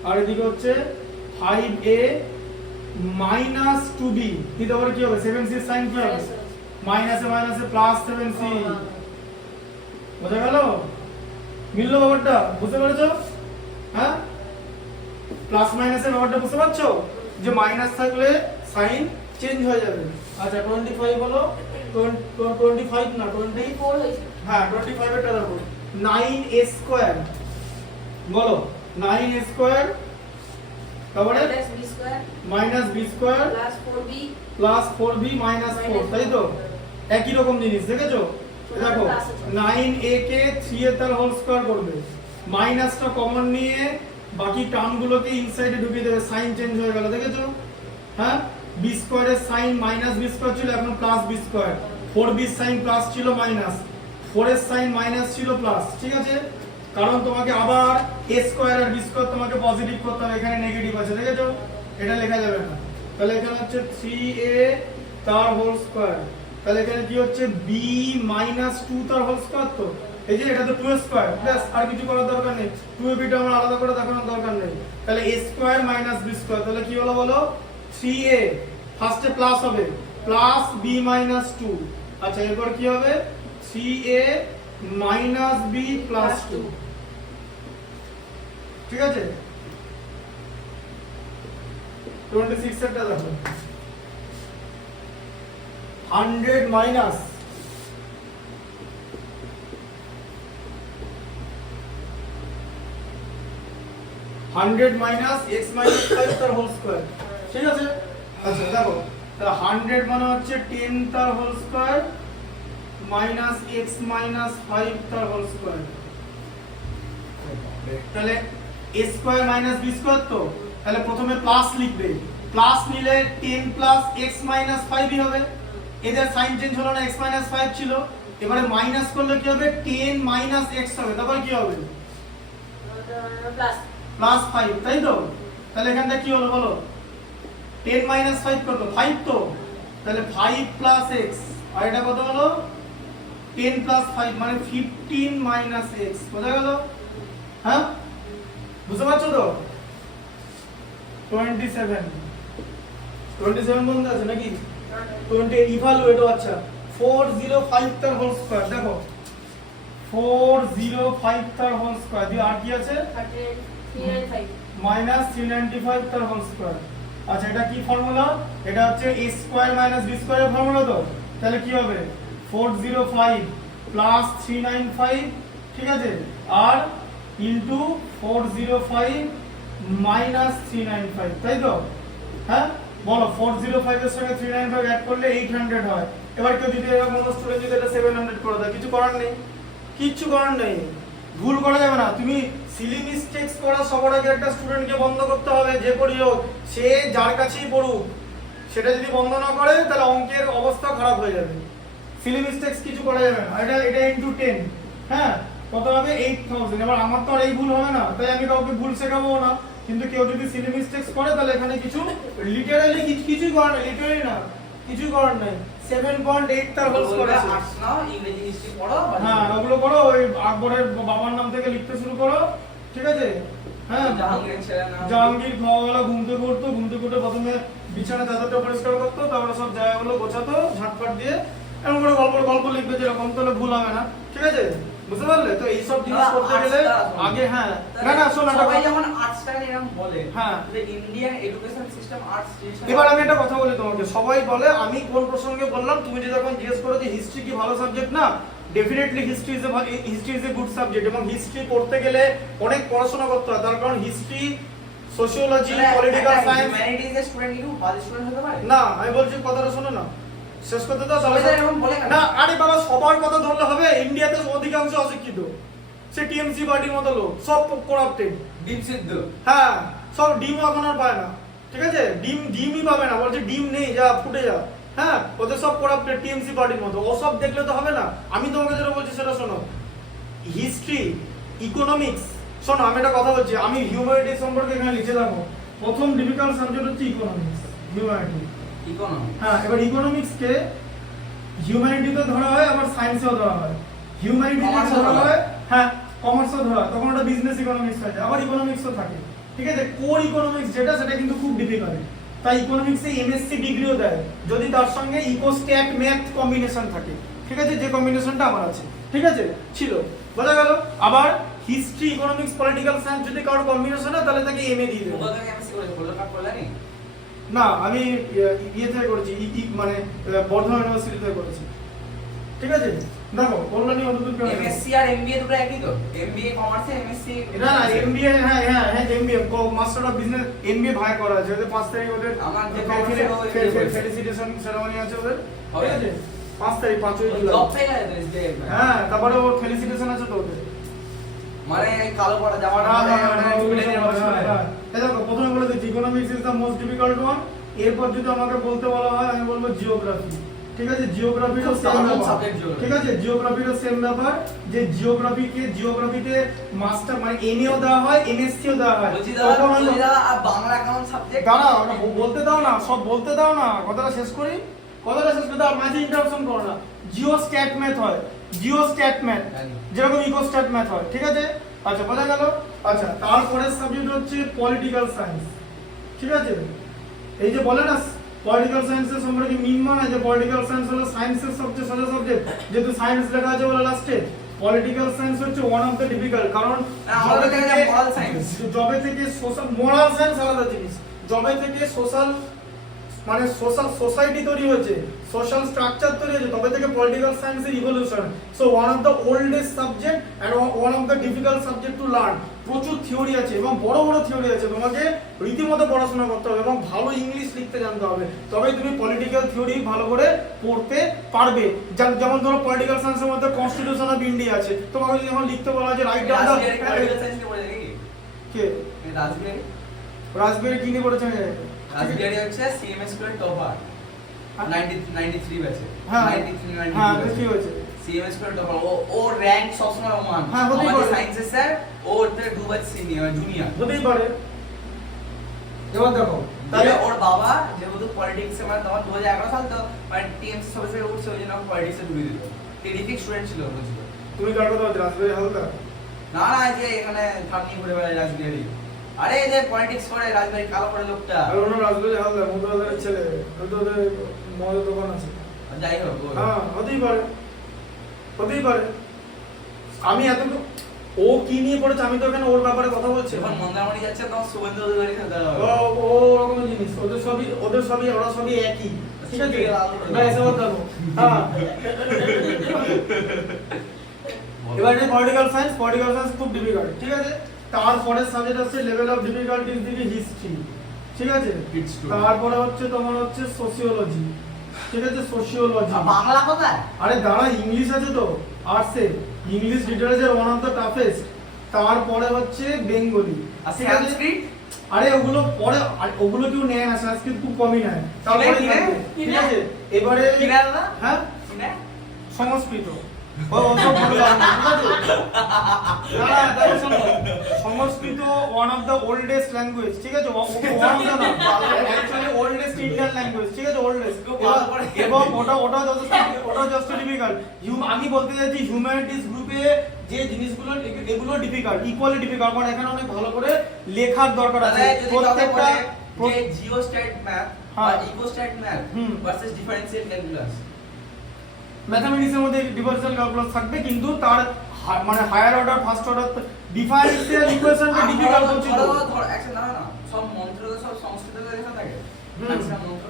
আর এদিকে হচ্ছে 5a মাইনাস 2b, দিতে পারে কি হবে, 7c এর সাইন কি হবে, মাইনাসে মাইনাসে প্লাস 7c, বোঝা গেল, মিললো ব্যাপারটা, বুঝতে পেরেছো? হ্যাঁ, প্লাস মাইনাসের ব্যাপারটা বুঝতে পারছো, যে মাইনাস থাকলে সাইন চেঞ্জ হয়ে যাবে। আচ্ছা 25 হলো 25 না 24 হয়েছে। হ্যাঁ 25 এরটা দেখো, 9a স্কয়ার, বলো 9a স্কয়ার, তারপরে plus B square minus b square plus 4b plus 4b minus 4, তাই তো, একই রকম জিনিস দেখেছো, দেখো 9a কে 3a তার হোল স্কয়ার করবে, মাইনাসটা কমন নিয়ে বাকি টার্মগুলোকে ইনসাইডে ঢুকিয়ে দেবে, সাইন চেঞ্জ হয়ে গেল, দেখেছো, হ্যাঁ, b স্কয়ারের সাইন মাইনাস b স্কয়ার ছিল, এখন প্লাস b স্কয়ার, 4b এর সাইন প্লাস ছিল মাইনাস, 4 এর সাইন মাইনাস ছিল প্লাস, ঠিক আছে, কারণ তোমাকে আবার a স্কয়ার আর b স্কয়ার তোমাকে পজিটিভ করতে হবে, এখানে নেগেটিভ আছে, দেখেছো, এটা লেখা যাবে না, তাহলে এখানে হচ্ছে 3a তার হোল স্কয়ার, তাহলে এখানে কি হচ্ছে b মাইনাস 2 তার হোল স্কয়ার, তো এই যে এটা তো 2 স্কয়ার, ব্যাস আর কিছু করার দরকার নেই, 2ab টা আমার আলাদা করে দেখানোর দরকার নেই, তাহলে a square minus b square, তাহলে কি হলো বলো, 3a ফার্স্টে প্লাস হবে, প্লাস b মাইনাস 2, আচ্ছা এরপর কি হবে 3a মাইনাস b প্লাস 2, ঠিক আছে, 26 এরটা দেখো, 100 মাইনাস 100 মাইনাস x মাইনাস 5 তার হোল স্কয়ার, ঠিক আছে, আচ্ছা দেখো, তাহলে 100 মানে হচ্ছে 10 তার whole square minus x minus 5 তার হোল স্কয়ার, তাহলে a square minus b square, তো তাহলে প্রথমে প্লাস লিখবে, প্লাস নিলে 10 প্লাস x মাইনাস 5 ই হবে, এদের সাইন চেঞ্জ হলো না, x মাইনাস 5 ছিল, এবারে মাইনাস করলে কি হবে 10 মাইনাস x হবে, তারপর কি হবে প্লাস প্লাস 5, তাই তো, তাহলে এখানটা কি হলো বলো, 10 মাইনাস 5 কত 5, তো তাহলে 5 প্লাস x, আর এটা কত হলো 10 প্লাস 5 মানে 15 মাইনাস x, বোঝা গেল, হ্যাঁ বুঝতে পারছো তো, 27 বন্ধ আছে নাকি, 20 ইভালুয়েট, আচ্ছা 405 তার হোল স্কয়ার, দেখো 405 তার হোল স্কয়ার দিয়ে আর কি আছে, 395 মাইনাস 395 তার হোল স্কয়ার, আচ্ছা এটা কি ফর্মুলা? এটা হচ্ছে a স্কয়ার মাইনাস b স্কয়ারের ফর্মুলা তো। তাহলে কি হবে 405 প্লাস 395, ঠিক আছে, আর ইনটু 405 মাইনাস 395, তাই তো? হ্যাঁ বলো 405 এর সঙ্গে 395 অ্যাড করলে 800 হয়। এবার কেউ যদি এরকম কোনো স্টুডেন্ট যদি এটা 700 করে দেয়, কিছু করার নেই, কিচ্ছু করার নেই, ভুল করা যাবে না। তুমি সিলি মিস্টেকস করা সবার আগে একটা স্টুডেন্টকে বন্ধ করতে হবে, যে করি হোক, সে যার কাছেই পড়ুক, সেটা যদি বন্ধ না করে তাহলে অঙ্কের অবস্থা খারাপ হয়ে যাবে। সিলি মিস্টেকস কিছু করা যাবে না। এটা ইনটু 10, হ্যাঁ কত হবে 8000। এবার আমার তো আর এই ভুল হবে না, তাই আমি কাউকে ভুল শেখাবো না। কিন্তু কেউ যদি সিলি মিস্টেকস করে তাহলে এখানে কিছু লিটারালি কিছুই করার নেই, লিটারালি না, কিছুই করার নেই। 7.8 তার হোল স্কয়ার আছে। আর্টস নাও, ইংরেজি হিস্ট্রি পড়ো, হ্যাঁ ওগুলো করো, ওই আকবরের বাবার নাম থেকে লিখতে শুরু করো, ঠিক আছে? হ্যাঁ জাহাঙ্গীর ছেলে না, জাহাঙ্গীর খাওয়াবেলা ঘুমতে করতো, ঘুমতে করে প্রথমে বিছানা চাদরটা পরিষ্কার করতো, তারপরে সব জায়গাগুলো গোছাতো ঝাঁটপাট দিয়ে, এরকম করে গল্প লিখবে যেরকম, তাহলে ভুল হবে না, ঠিক আছে? বুঝতে পারলে তো? এইসব জিনিস করতে গেলে আগে হ্যাঁ না শোন একটা সবাই কথা। যেমন আর্টসটা এরকম বলে, হ্যাঁ যে ইন্ডিয়ান এডুকেশন সিস্টেম আর্টস। এবার আমি একটা কথা বলি তোমাকে, সবাই বলে, আমি কোন প্রসঙ্গে বললাম, তুমি যদি এখন জিজ্ঞেস করো যে হিস্ট্রি কি ভালো সাবজেক্ট না, definitely history is a good subject, এবং হিস্ট্রি পড়তে গেলে অনেক পড়াশোনা করতে হয়, তার কারণ history, sociology, political science, humanities এর স্টুডেন্ট কি ভালো স্টুডেন্ট হতে পারে? না আমি বলছি কথাটা শোনো না, শেষ করতে দাও। সবাই তো এরকম বলে কেন? না আরে বাবা, সবার কথা ধরলে হবে? ইন্ডিয়াতে অধিকাংশ অশিক্ষিত, সে টিএমসি পার্টির মতো লোক, সব করাপ্টেড, ডিম সিদ্ধ। হ্যাঁ সব ডিম এখন আর পায় না, ঠিক আছে? ডিমই পাবে না, বলছে ডিম নেই, যা ফুটে যা। হ্যাঁ ওদের সব করাপ্টেড, টিএমসি পার্টির মতো, ও সব দেখলে তো হবে না। আমি তোমাকে যেটা বলছি সেটা শোনো, হিস্ট্রি, ইকোনমিক্স, শোনো আমি একটা কথা বলছি, আমি হিউম্যানিটিজ সম্পর্কে এখানে লিখে রাখো, প্রথম ডিফিকাল্ট সাবজেক্ট হচ্ছে ইকোনমিক্স, হিউম্যানিটি। ইকোনমি, হ্যাঁ এবার ইকোনমিক্সকে হিউম্যানিটিতে ধরা হয়, আবার সায়েন্সেও ধরা হয়। হিউম্যানিটিতে ধরা হয়, হ্যাঁ কমার্সও ধরা হয়, তখন ওটা বিজনেস ইকোনমিক্স হয়ে যায়, আবার ইকোনমিক্সও থাকে, ঠিক আছে? কোর ইকোনমিক্স যেটা, সেটা কিন্তু খুব ডিফিকাল্ট, তাই ইকোনমিক্সে এমএসসি ডিগ্রিও দেয় যদি তার সঙ্গে ইকোস্ট্যাট ম্যাথ কম্বিনেশন থাকে, ঠিক আছে? যে কম্বিনেশনটা আমার আছে, ঠিক আছে, ছিল, বোঝা গেল? আবার হিস্ট্রি, ইকোনমিক্স, পলিটিক্যাল সায়েন্স যদি কারোর কম্বিনেশন হয় তাহলে তাকে এমএ দিয়ে দেবে। ওটা এমএসসি করে কলকাতা করলানি? না আমি ইয়ে থেকে করেছি, মানে বর্ধমান ইউনিভার্সিটি থেকে করেছি, ঠিক আছে? দেখো কল্যাণী অন্তত এমএসসি আর এমবিএ দুটো একই তো? এমবিএ কমার্সে, এমএসসি না না এমবিএ, হ্যাঁ MBA master of business, MBA ভাগ করা আছে ওদের 5 তারিখ, ওদের আমার যে commerce ফেলিসিটেশন সেরেমনি আছে ওদের, হবে? ঠিক আছে? 5 তারিখ 5ই জুলাই। জব পেয়ে গেছে তো এসবিআই। হ্যাঁ তারপরে ওর ফেলিসিটেশন আছে তো ওদের। মানে কালো পড়া জামাটা দেখো প্রথমে বলে দিচ্ছি, economics is the most difficult one. এরপর যদি আমাকে বলতে বলা হয়, আমি বলবো জিওগ্রাফি, ঠিক আছে? জিওগ্রাফিরও সেম ব্যাপার, ঠিক আছে? জিওগ্রাফিরও সেম ব্যাপার, যে জিওগ্রাফিতে মাস্টার মানে এমএও দেওয়া হয়, এমএসসিও দেওয়া হয়। বলছি দাদা আর বাংলা কেমন সাবজেক্ট? দাঁড়াও বলতে দাও না, সব বলতে দাও না, কথাটা শেষ করি, দাও, মাঝে ইন্টারাপশন করো না। জিওস্ট্যাট ম্যাথ হয়, জিওস্ট্যাট ম্যাথ, যেরকম ইকোস্ট্যাট ম্যাথ হয়, ঠিক আছে? আচ্ছা বোঝা গেল? আচ্ছা তারপরের সাবজেক্ট হচ্ছে পলিটিক্যাল সায়েন্স, ঠিক আছে? এই যে বলে না পলিটিক্যাল সায়েন্সের সম্পর্কে মিন মানে যে পলিটিক্যাল সায়েন্স হলো সায়েন্সের সবচেয়ে সোজা সাবজেক্ট, যেহেতু সায়েন্স লেখা আছে বলে লাস্টে। পলিটিক্যাল সায়েন্স হচ্ছে ওয়ান অফ দ্য ডিফিকাল্ট, কারণ আমাদের থেকে মোরাল সায়েন্স, জবে থেকে সোশ্যাল, মোরাল সায়েন্স আলাদা জিনিস, জবে থেকে সোশ্যাল মানে সোশ্যাল সোসাইটি তৈরি হয়েছে, সোশ্যাল স্ট্রাকচার তৈরি হয়েছে, তবে থেকে পলিটিক্যাল সায়েন্সের evolution. So one of the oldest subject and one of the difficult subject to learn. প্রচুর থিওরি আছে এবং বড় বড় থিওরি আছে, তোমাকে রীতিমতো পড়াশোনা করতে হবে এবং ভালো ইংলিশ লিখতে জানতে হবে, তবেই তুমি পলিটিক্যাল থিওরি ভালো করে পড়তে পারবে। যেমন ধরো পলিটিক্যাল সায়েন্সের মধ্যে কনস্টিটিউশন অফ ইন্ডিয়া আছে, তোমাকে যদি এখন লিখতে বলা হয় যে রাইট ডাউন দ্য কে রাজবিহারী কি নিয়ে পড়েছে আমি জানি না। রাজবিহারী হচ্ছে সিএমএস স্কুলের টপার, 93 ব্যাচে। হ্যাঁ 93 হ্যাঁ কি হয়েছে? সিএমএস স্কুলের টপার, ও র্যাঙ্ক সবসময় ওমান। হ্যাঁ, হতেই আমাদের পারে। সায়েন্সের স্যার ওর থেকে 2 ব্যাচ সিনিয়র জুনিয়র। হতেই পারে। এবার দেখো তাহলে ওর বাবা যেহেতু পলিটিক্সে মানে তখন 2011 সাল তো মানে টিএমসি সবে থেকে উঠছে, ওই জন্য পলিটিক্সে ঢুকে দিল। টেরিফিক স্টুডেন্ট ছিল বুঝলো। তুমি কার কথা বলছো? রাজবিহারী হালদার? না না, যে এখানে থার্নি ঘুরে বেড়ায় রাজবিহারী, আরে এই যে পলিটিক্স করে রাজবিহারী, কালো পড়ে লোকটা। আর ওনার রাজবিহারী হালদার মধু হালদারের ছেলে, ওদের মদের দোকান আছে। যাই হোক, হ্যাঁ হতেই পারে, হতেই পারে। আমি এতটুকু ও কি নিয়ে পড়েছে আমি তো এখানে ওর ব্যাপারে কথা বলছি। যখন মন্দারমণি যাচ্ছে তখন শুভেন্দু অধিকারী খেলতে হবে। ও ওরকম জিনিস ওদের সবই একই, ঠিক আছে? ব্যাস এবার দেখো, হ্যাঁ এবার যে পলিটিক্যাল সায়েন্স খুব ডিফিকাল্ট, ঠিক আছে? তারপরে সাবজেক্ট আছে লেভেল অফ ডিফিকাল্টিজ দিকে হিস্ট্রি, ঠিক আছে? তারপরে হচ্ছে তোমার হচ্ছে সোসিওলজি, ঠিক আছে? সোসিওলজি আর বাংলা কোথায়? আরে দাঁড়া, ইংলিশ আছে তো আর্টসে, English literature one of the toughest. তারপরে হচ্ছে বেঙ্গলি, আর ঠিক আছে? সংস্কৃত? আরে ওগুলো পরে, ওগুলো কেউ নেয় না, সংস্কৃত খুব কমই নেয়। তারপরে কি নেয়? ঠিক আছে, এবারে কি নেয় দাদা? হ্যাঁ কি নেয়? সংস্কৃত ওসব বলে লাভ নেই, ঠিক আছে? না, দেখো শোনো, Sanskrit one of the oldest language, ঠিক আছে? ওয়ান অফ দ্য না, অ্যাকচুয়ালি ওল্ডেস্ট ইন্ডিয়ান ল্যাঙ্গুয়েজ, ঠিক আছে? ওল্ডেস্ট। এবং ওটা জাস্ট ডিফিকাল্ট। আমি বলতে চাইছি হিউম্যানিটিজ গ্রুপে যে জিনিসগুলো এগুলো ডিফিকাল্ট, ইকুয়ালি ডিফিকাল্ট, কারণ এখানে অনেক ভালো করে লেখার দরকার আছে। প্রত্যেকটা যে জিওস্ট্যাট ম্যাথ হ্যাঁ। আর ecostat math versus differential calculus, ম্যাথমেটিক্সের মধ্যে ডিফারেনশিয়াল ক্যালকুলাস থাকবে, কিন্তু তার মানে higher order first order differential ইকুয়েশনটা ডিফিকাল্ট হচ্ছে তো। ধর একটা না সব মন্ত্র তো সব সংস্কৃতে লেখা থাকে।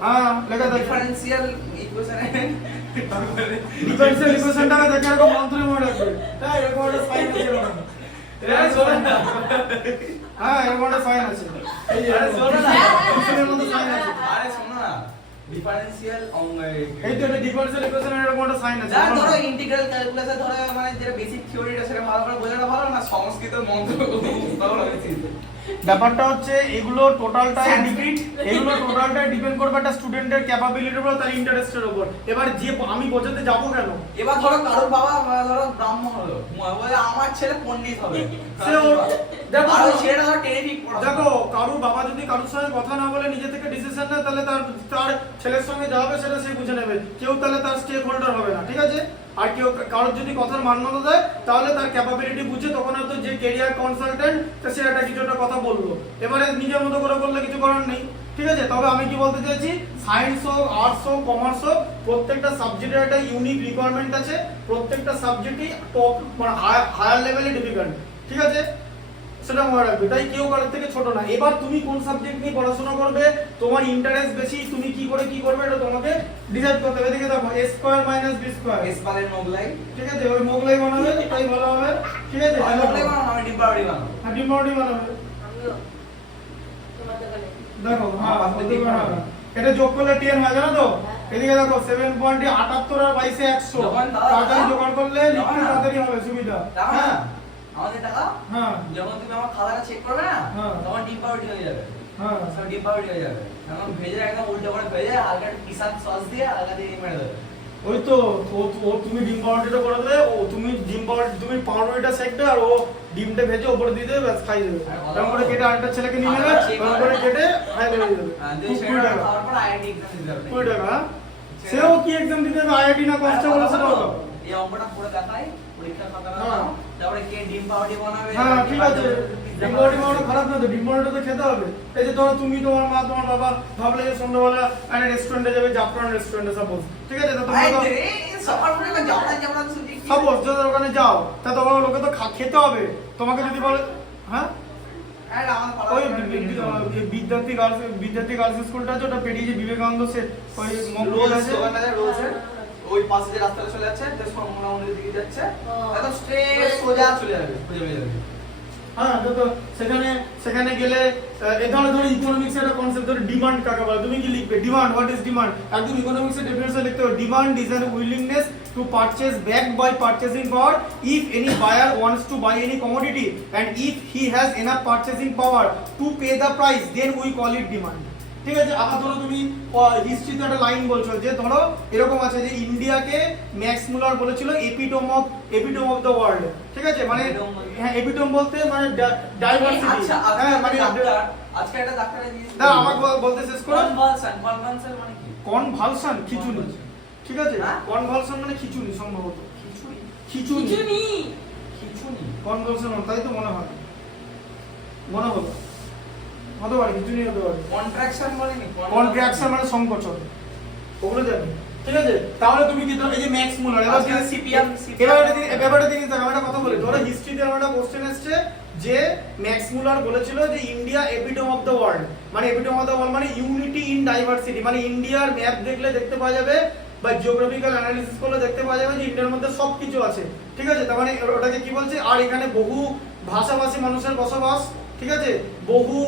হ্যাঁ লেখা থাকে ডিফারেনশিয়াল ইকুয়েশনে ডিফারেনশিয়াল ইকুয়েশনটাকে দেখে এরকম মন্ত্রে মনে রাখবে, তাই এরকম একটা সাইন আছে এরকম। হ্যাঁ এরকম একটা সাইন আছে, এই যে শোনো না, ইকুয়েশনের মধ্যে সাইন আছে। আরে শোনো না, ডিফারেনশিয়াল এই তো ডিফারেনশিয়াল ইকুয়েশনের এরকম একটা সাইন আছে। যা ধরো ইন্টিগ্রাল ক্যালকুলাসে ধরো মানে যেটা বেসিক থিওরিটা সেটা ভালো করে বোঝাটা ভালো না, সংস্কৃত মন্ত্র ভালো লাগে। ব্যাপারটা হচ্ছে এগুলো টোটালটাই ডিপেন্ড করবে একটা স্টুডেন্টের ক্যাপাবিলিটির উপর, তার ইন্টারেস্টের উপর। এবার যে আমি বোঝাতে যাবো কেন, এবার ধরো কারোর বাবা ধরো ব্রাহ্মণ হলো, বলে আমার ছেলে পণ্ডিত হবে, সে দেখো আর ওই ছেলেটা ধরো টেরিফিক পড়াশোনা দেখো কারুর বাবা যদি কারোর সঙ্গে কথা না বলে নিজে থেকে ডিসিশন নেয়, তাহলে তার ছেলের সঙ্গে যা হবে সেটা সে বুঝে নেবে, কেউ তাহলে তার স্টেক হোল্ডার হবে না, ঠিক আছে? আর কেউ কারোর যদি কথার মান্যতা দেয় তাহলে তার ক্যাপাবিলিটি বুঝে তখন হয়তো যে কেরিয়ার কনসালটেন্ট সে একটা কিছু একটা কথা বললো, এবারে নিজের মতো করে বললে কিছু করার নেই, ঠিক আছে? তবে আমি কি বলতে চাইছি, সায়েন্স হোক, আর্টস হোক, কমার্স হোক, প্রত্যেকটা সাবজেক্টের একটা ইউনিক রিকোয়ারমেন্ট আছে, প্রত্যেকটা সাবজেক্টই টপ মানে হায়ার লেভেলে ডিফিকাল্ট, ঠিক আছে? সেটা মনে রাখবে, তাই কেউ কারোর থেকে ছোট না। এবার তুমি কোন সাবজেক্ট নিয়ে পড়াশোনা করবে, তোমার ইন্টারেস্ট বেশি, তুমি কি করবে এটা তোমাকে ডিসাইড করতে হবে। এদিকে দেখো a square minus b square, S পালের মোগলাই, ঠিক আছে? ওই মোগলাই বানাবে, তাই ভালো হবে, ঠিক আছে? আমি মোগলাই বানাবো, আমি ডিম্বাড়ি বানাবো। হ্যাঁ ডিমোডি বানাবে, আমিও তোমার দোকানে দেখো হ্যাঁ আমার ওদের বানাবে। এটা যোগ করলে 10 হয় জানো তো? এদিকে দেখো 7.78 আর 22 এ 100, তাড়াতাড়ি জোগাড় করলে লিখতে তাড়াতাড়ি হবে, সুবিধা। হ্যাঁ আমাদের টাকা হ্যাঁ যখন তুমি আমার খাতাটা চেক করবে না হ্যাঁ। তখন ডিম্বাড়ি হয়ে যাবে, হ্যাঁ সব ডিম্বাড়ি হয়ে যাবে, এখন ভেজে একদম উল্টো করে ভেজে হালকা একটু কিষান সস দিয়ে হালকা দিয়ে মেরে দেবে। ওই তো ও তুমি ডিম পাউরুটিটা করে দেবে, তুমি তুমি পাউরুটিটা সেকবে আর ও ডিমটা ভেজে উপরে দিয়ে দেবে, ব্যাস খাই দেবে। এরকম করে কেটে আরেকটা ছেলেকে নিয়ে নেবে, এরকম করে কেটে খাই দেবে দিয়ে দেবে। হ্যাঁ, 20 সেটা টাকা খাওয়ার পর আইআইটি এক্সাম দিতে হবে। 20 টাকা, হ্যাঁ? সেও কি এক্সাম দিতে হবে, আইআইটি না কনস্টেবল সেটাও তো। এই অঙ্কটা করে দেখাই পরীক্ষার খাতাটা হ্যাঁ। দাও, তারপরে কে ডিম পাউরুটি বানাবে। হ্যাঁ ঠিক আছে, ডিম পাউরুটি বানানো খারাপ না তো, ডিম পাউরুটি তো খেতে হবে। এই যে ধরো তুমি, তোমার মা, তোমার বাবা ভাবলে যে সন্ধ্যাবেলা একটা রেস্টুরেন্টে যাবে, জাফরান রেস্টুরেন্টে সাপোজ, ঠিক আছে? তো তোমরা তো সকাল করে যাওয়া সুযোগ সাপোজ যদি ওখানে যাও, তা তোমার লোকে তো খেতে হবে। তোমাকে যদি বলে হ্যাঁ হ্যাঁ আমার ওই বিদ্যার্থী গার্লস স্কুলটা আছে, ওটা পেরিয়ে যে বিবেকানন্দ সে ওই মঙ্গল আছে, রোজ ওই পাশে যে রাস্তাটা চলে যাচ্ছে যে সোমনা মন্দিরের দিকে যাচ্ছে, ও। একদম স্ট্রেট সোজা চলে যাবে, সোজা হয়ে যাবে। হ্যাঁ তো সেখানে গেলে এই ধরো ইকোনমিক্স এর একটা কনসেপ্ট, ধরো ডিমান্ড কাকে বলে, তুমি কি লিখবে ডিমান্ড, হোয়াট ইজ ডিমান্ড, একদম ইকোনমিক্স এর ডেফিনেশন লিখতে হবে। Demand is an willingness to purchase backed by purchasing power if any buyer wants to buy any commodity and if he has enough purchasing power to pay the price, then we call it demand, ঠিক আছে? আবার ধরো তুমি হিস্ট্রিতে একটা line বলছো যে ধরো এরকম আছে যে ইন্ডিয়াকে ম্যাক্স মুলার বলেছিল এপিটোম অফ দ্য ওয়ার্ল্ড, ঠিক আছে? মানে হ্যাঁ এপিটোম বলতে মানে ডাইভার্সিটি, আচ্ছা হ্যাঁ মানে আজকে একটা ডাক্তারের জিনিস না আমাকে বলতে শেষ করো। কনভালশন মানে কি? কনভালশন খিচুনি, ঠিক আছে? হ্যাঁ? কনভালশন মানে খিচুনি সম্ভবত, খিচুড়ি, খিচুনি খিচুনি। কনভালশন তাই তো মনে হয়, হতে পারে খিচুনি হতে পারে। কন্ট্রাকশন বলেনি? কন্ট্রাকশন মানে সংকোচন, ওগুলো জানি। ঠিক আছে? তাহলে তুমি কি ধরো এই যে ম্যাক্স মুলার এবার আজকে CPM ব্যাপারটা দিন ব্যাপারটা কথা বলি। ধরো হিস্ট্রিতে আমার একটা কোশ্চেন এসেছে যে ম্যাক্স মুলার বলেছিল যে India epitome of the world, মানে এপিটম অফ দ্য ওয়ার্ল্ড মানে ইউনিটি ইন ডাইভার্সিটি, মানে ইন্ডিয়ার ম্যাপ দেখলে দেখতে পাওয়া যাবে বা জিওগ্রাফিক্যাল অ্যানালিসিস করলে দেখতে পাওয়া যাবে যে ইন্ডিয়ার মধ্যে সবকিছু আছে। ঠিক আছে? তার মানে ওটাকে কি বলছে, আর এখানে বহু ভাষাভাষী মানুষের বসবাস। ঠিক আছে? বহু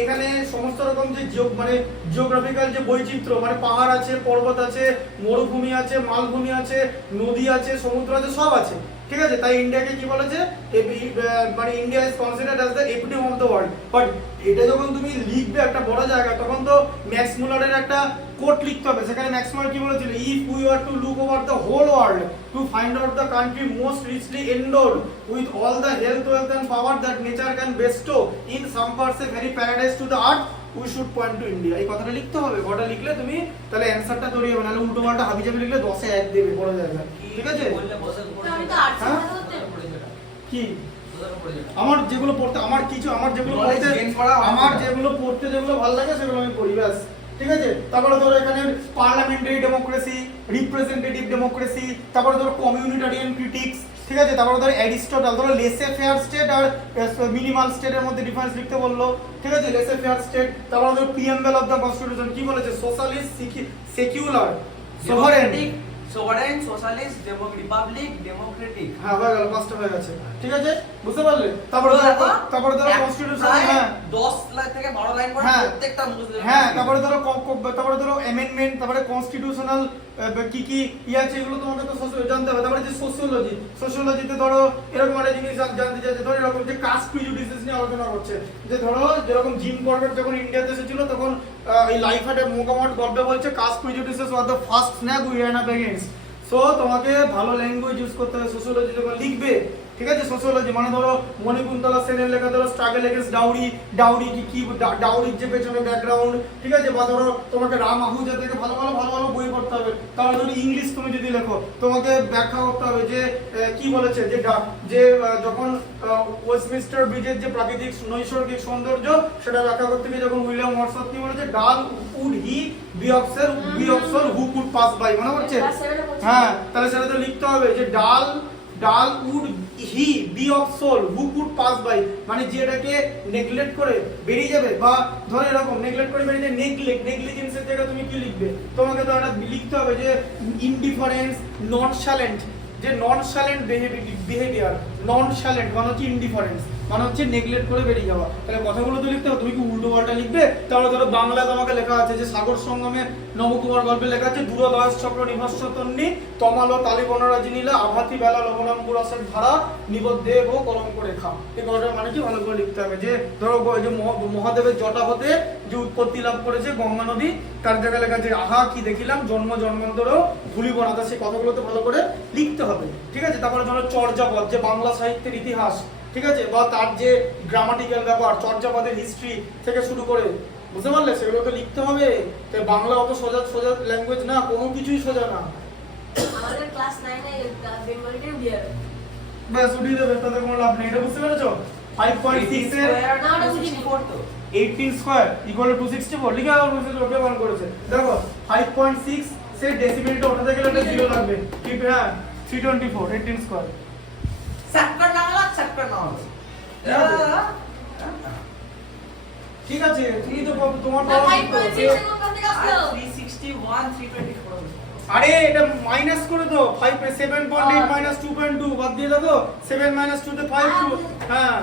এখানে সমস্ত রকম যে মানে জিওগ্রাফিক্যাল যে বৈচিত্র্য, মানে পাহাড় আছে, পর্বত আছে, মরুভূমি আছে, মালভূমি আছে, নদী আছে, সমুদ্র আছে, সব আছে। ঠিক আছে? তাই ইন্ডিয়াকে কি বলেছে, মানে India is considered as the epitome of the world. But এটা যখন তুমি লিখবে একটা বড় জায়গা, তখন তো ম্যাক্স মুলারের একটা কোট লিখতে হবে। সেখানে ম্যাক্স মুলার কি বলেছিল, if we are to look over the whole world to find out the country most richly endowed with all the health, wealth and power that nature can bestow in some parts a very paradise to the earth, we should point to India. এই কথাটা লিখতে হবে। কথাটা লিখলে তুমি তাহলে অ্যানসারটা তৈরি হবে, নাহলে উল্টো পাল্টা হাবিজাবি লিখলে 10-এ 1 দেবে বড় জায়গা। ঠিক আছে? বললে বসে পড়ে আমি তো যাবে। আর্টস হ্যাঁ? পড়তে কি বোঝানো পড়ে যাবে। আমার যেগুলো পড়তে আমার যেগুলো Knowledge পড়তে gain করা হয় আমার না। যেগুলো পড়তে যেগুলো ভালো লাগে সেগুলো আমি পড়ি ব্যাস। ঠিক আছে? তারপরে ধরো এখানে পার্লামেন্টারি ডেমোক্রেসি, রিপ্রেজেন্টেটিভ ডেমোক্রেসি, তারপরে ধরো কমিউনিটারিয়ান ক্রিটিক্স। ঠিক আছে? তারপরে ধরো অ্যারিস্টটল, ধরো লেসে ফেয়ার স্টেট আর মিনিমাল স্টেটের মধ্যে ডিফারেন্স লিখতে বললো। ঠিক আছে? লেসে ফেয়ার স্টেট। তারপরে ধরো প্রিএম্বল অফ দ্য কনস্টিটিউশন কি বলেছে, socialist, secular, sovereign. Sovereign, socialist, Republic, Democratic. হ্যাঁ হয়ে গেল, পাঁচটা হয়ে গেছে। ঠিক আছে? বুঝতে পারলে? তারপরে ধরো কনস্টিটিউশন। হ্যাঁ 10 লাইন থেকে 12 লাইন করে হ্যাঁ। প্রত্যেকটা মুখস্থ। হ্যাঁ তারপরে ধরো অ্যামেন্ডমেন্ট, তারপরে কনস্টিটিউশনাল কি কি আছে এগুলো তোমাকে তো জানতে হবে। তারপরে যে সোশিওলজিতে ধরো এরকম একটা জিনিস জানতে চাইছে, ধরো এরকম যে কাস্ট প্রিজুডিসেস নিয়ে আলোচনা করছে, যে ধরো যেরকম জিম কর্বেট যখন ইন্ডিয়াতে এসেছিল তখন এই লাইফ অ্যাট এ মোকামট গল্পে বলছে caste prejudices were the first snap we run up against. So তোমাকে ভালো ল্যাঙ্গুয়েজ ইউজ করতে হবে সোশিওলজি যখন লিখবে। ঠিক আছে? সোশিওলজি মানে ধরো মণিকুন্তলা সেনের লেখা ধরো স্ট্রাগল এগেইনস্ট ডাউরি, ডাউরি কি ডাউরির যে পেছনে ব্যাকগ্রাউন্ড। ঠিক আছে? বা ধরো তোমাকে রাম আহুজা থেকে ভালো ভালো বই পড়তে হবে। তাহলে ধরো ইংলিশ তুমি যদি লেখো তোমাকে ব্যাখ্যা করতে হবে যে কি বলেছে, যে যখন ওয়েস্টমিনস্টার ব্রিজের যে প্রাকৃতিক নৈসর্গিক সৌন্দর্য সেটা ব্যাখ্যা করতে গিয়ে যখন উইলিয়াম ওয়ার্ডসওয়ার্থ কি বলেছে, dull would he be of soul who could pass by, মনে পড়ছে? হ্যাঁ তাহলে সেটা তো লিখতে হবে যে dull would he be of soul who could pass by, মানে যে এটাকে নেগলেক্ট করে বেরিয়ে যাবে, বা ধরো এরকম নেগলেক্ট করে বেরিয়ে যায়, নেগলিজেন্সের জায়গায় তুমি কি লিখবে, তোমাকে তো এটা লিখতে হবে যে ইনডিফারেন্স, ননশালেন্ট, যে ননশালেন্ট বিহেভিয়ার, ননশালেন্ট মানে হচ্ছে ইনডিফারেন্স, মানে হচ্ছে নেগলেক্ট করে বেরিয়ে যাওয়া। তাহলে কথাগুলো তো লিখতে হবে। তুমি কি উল্টো পাল্টা লিখবে? তাহলে ধরো বাংলা তোমাকে লেখা আছে যে সাগর সঙ্গমে নবকুমার গল্পে লেখা আছে দূরদয়স চক্র নিভস্য তন্নি তমালো তালিবনরাজি নীলা আভাতি বেলা লবণাম্বুরসের ধারা নিবদ্ধেব কলঙ্ক রেখা। এই কথাটা মানে কি ভালো করে লিখতে হবে। যে ধরো যে মহাদেবের জটা হতে যে উৎপত্তি লাভ করেছে গঙ্গা নদী, তার জায়গায় লেখা আছে আহা কি দেখিলাম জন্ম জন্মান্তরেও ভুলিব না, সেই কথাগুলো তো ভালো করে লিখতে হবে। ঠিক আছে? তারপরে ধরো চর্যাপদ, যে বাংলা সাহিত্যের ইতিহাস, ঠিক আছে, বা তার যে গ্রামাটিক্যাল ব্যাপার, চর্যাপদের হিস্ট্রি থেকে শুরু করে, বুঝতে পারলে? সেগুলো তো লিখতে হবে। তাই বাংলা অত সোজা ল্যাঙ্গুয়েজ না, কোনো কিছুই সোজা না। আমাদের ক্লাস 9 এ বেঙ্গলিতে উঠিয়ে যাবে। ব্যাস উঠিয়ে দেবে, তাতে কোনো লাভ নেই। এটা বুঝতে পেরেছো? 5.6 এর 18 স্কয়ার ইকুয়াল টু 264 লিখে আবার বুঝতে ওকে মান করেছে। দেখো 5.6 সে ডেসিমেলটা ওঠাতে গেলে একটা 0 লাগবে। ঠিক হ্যাঁ 324 18 স্কয়ার। সেক্টর না হলো ঠিক আছে তুমি তো তোমার না পাওয়া 5.6 এর কোন থেকে আসলো? 361 324। আরে এটা মাইনাস করে দাও 5 7.8 minus 2.2 বাদ দিয়ে দাও 7 minus 2 তে 5 2 হ্যাঁ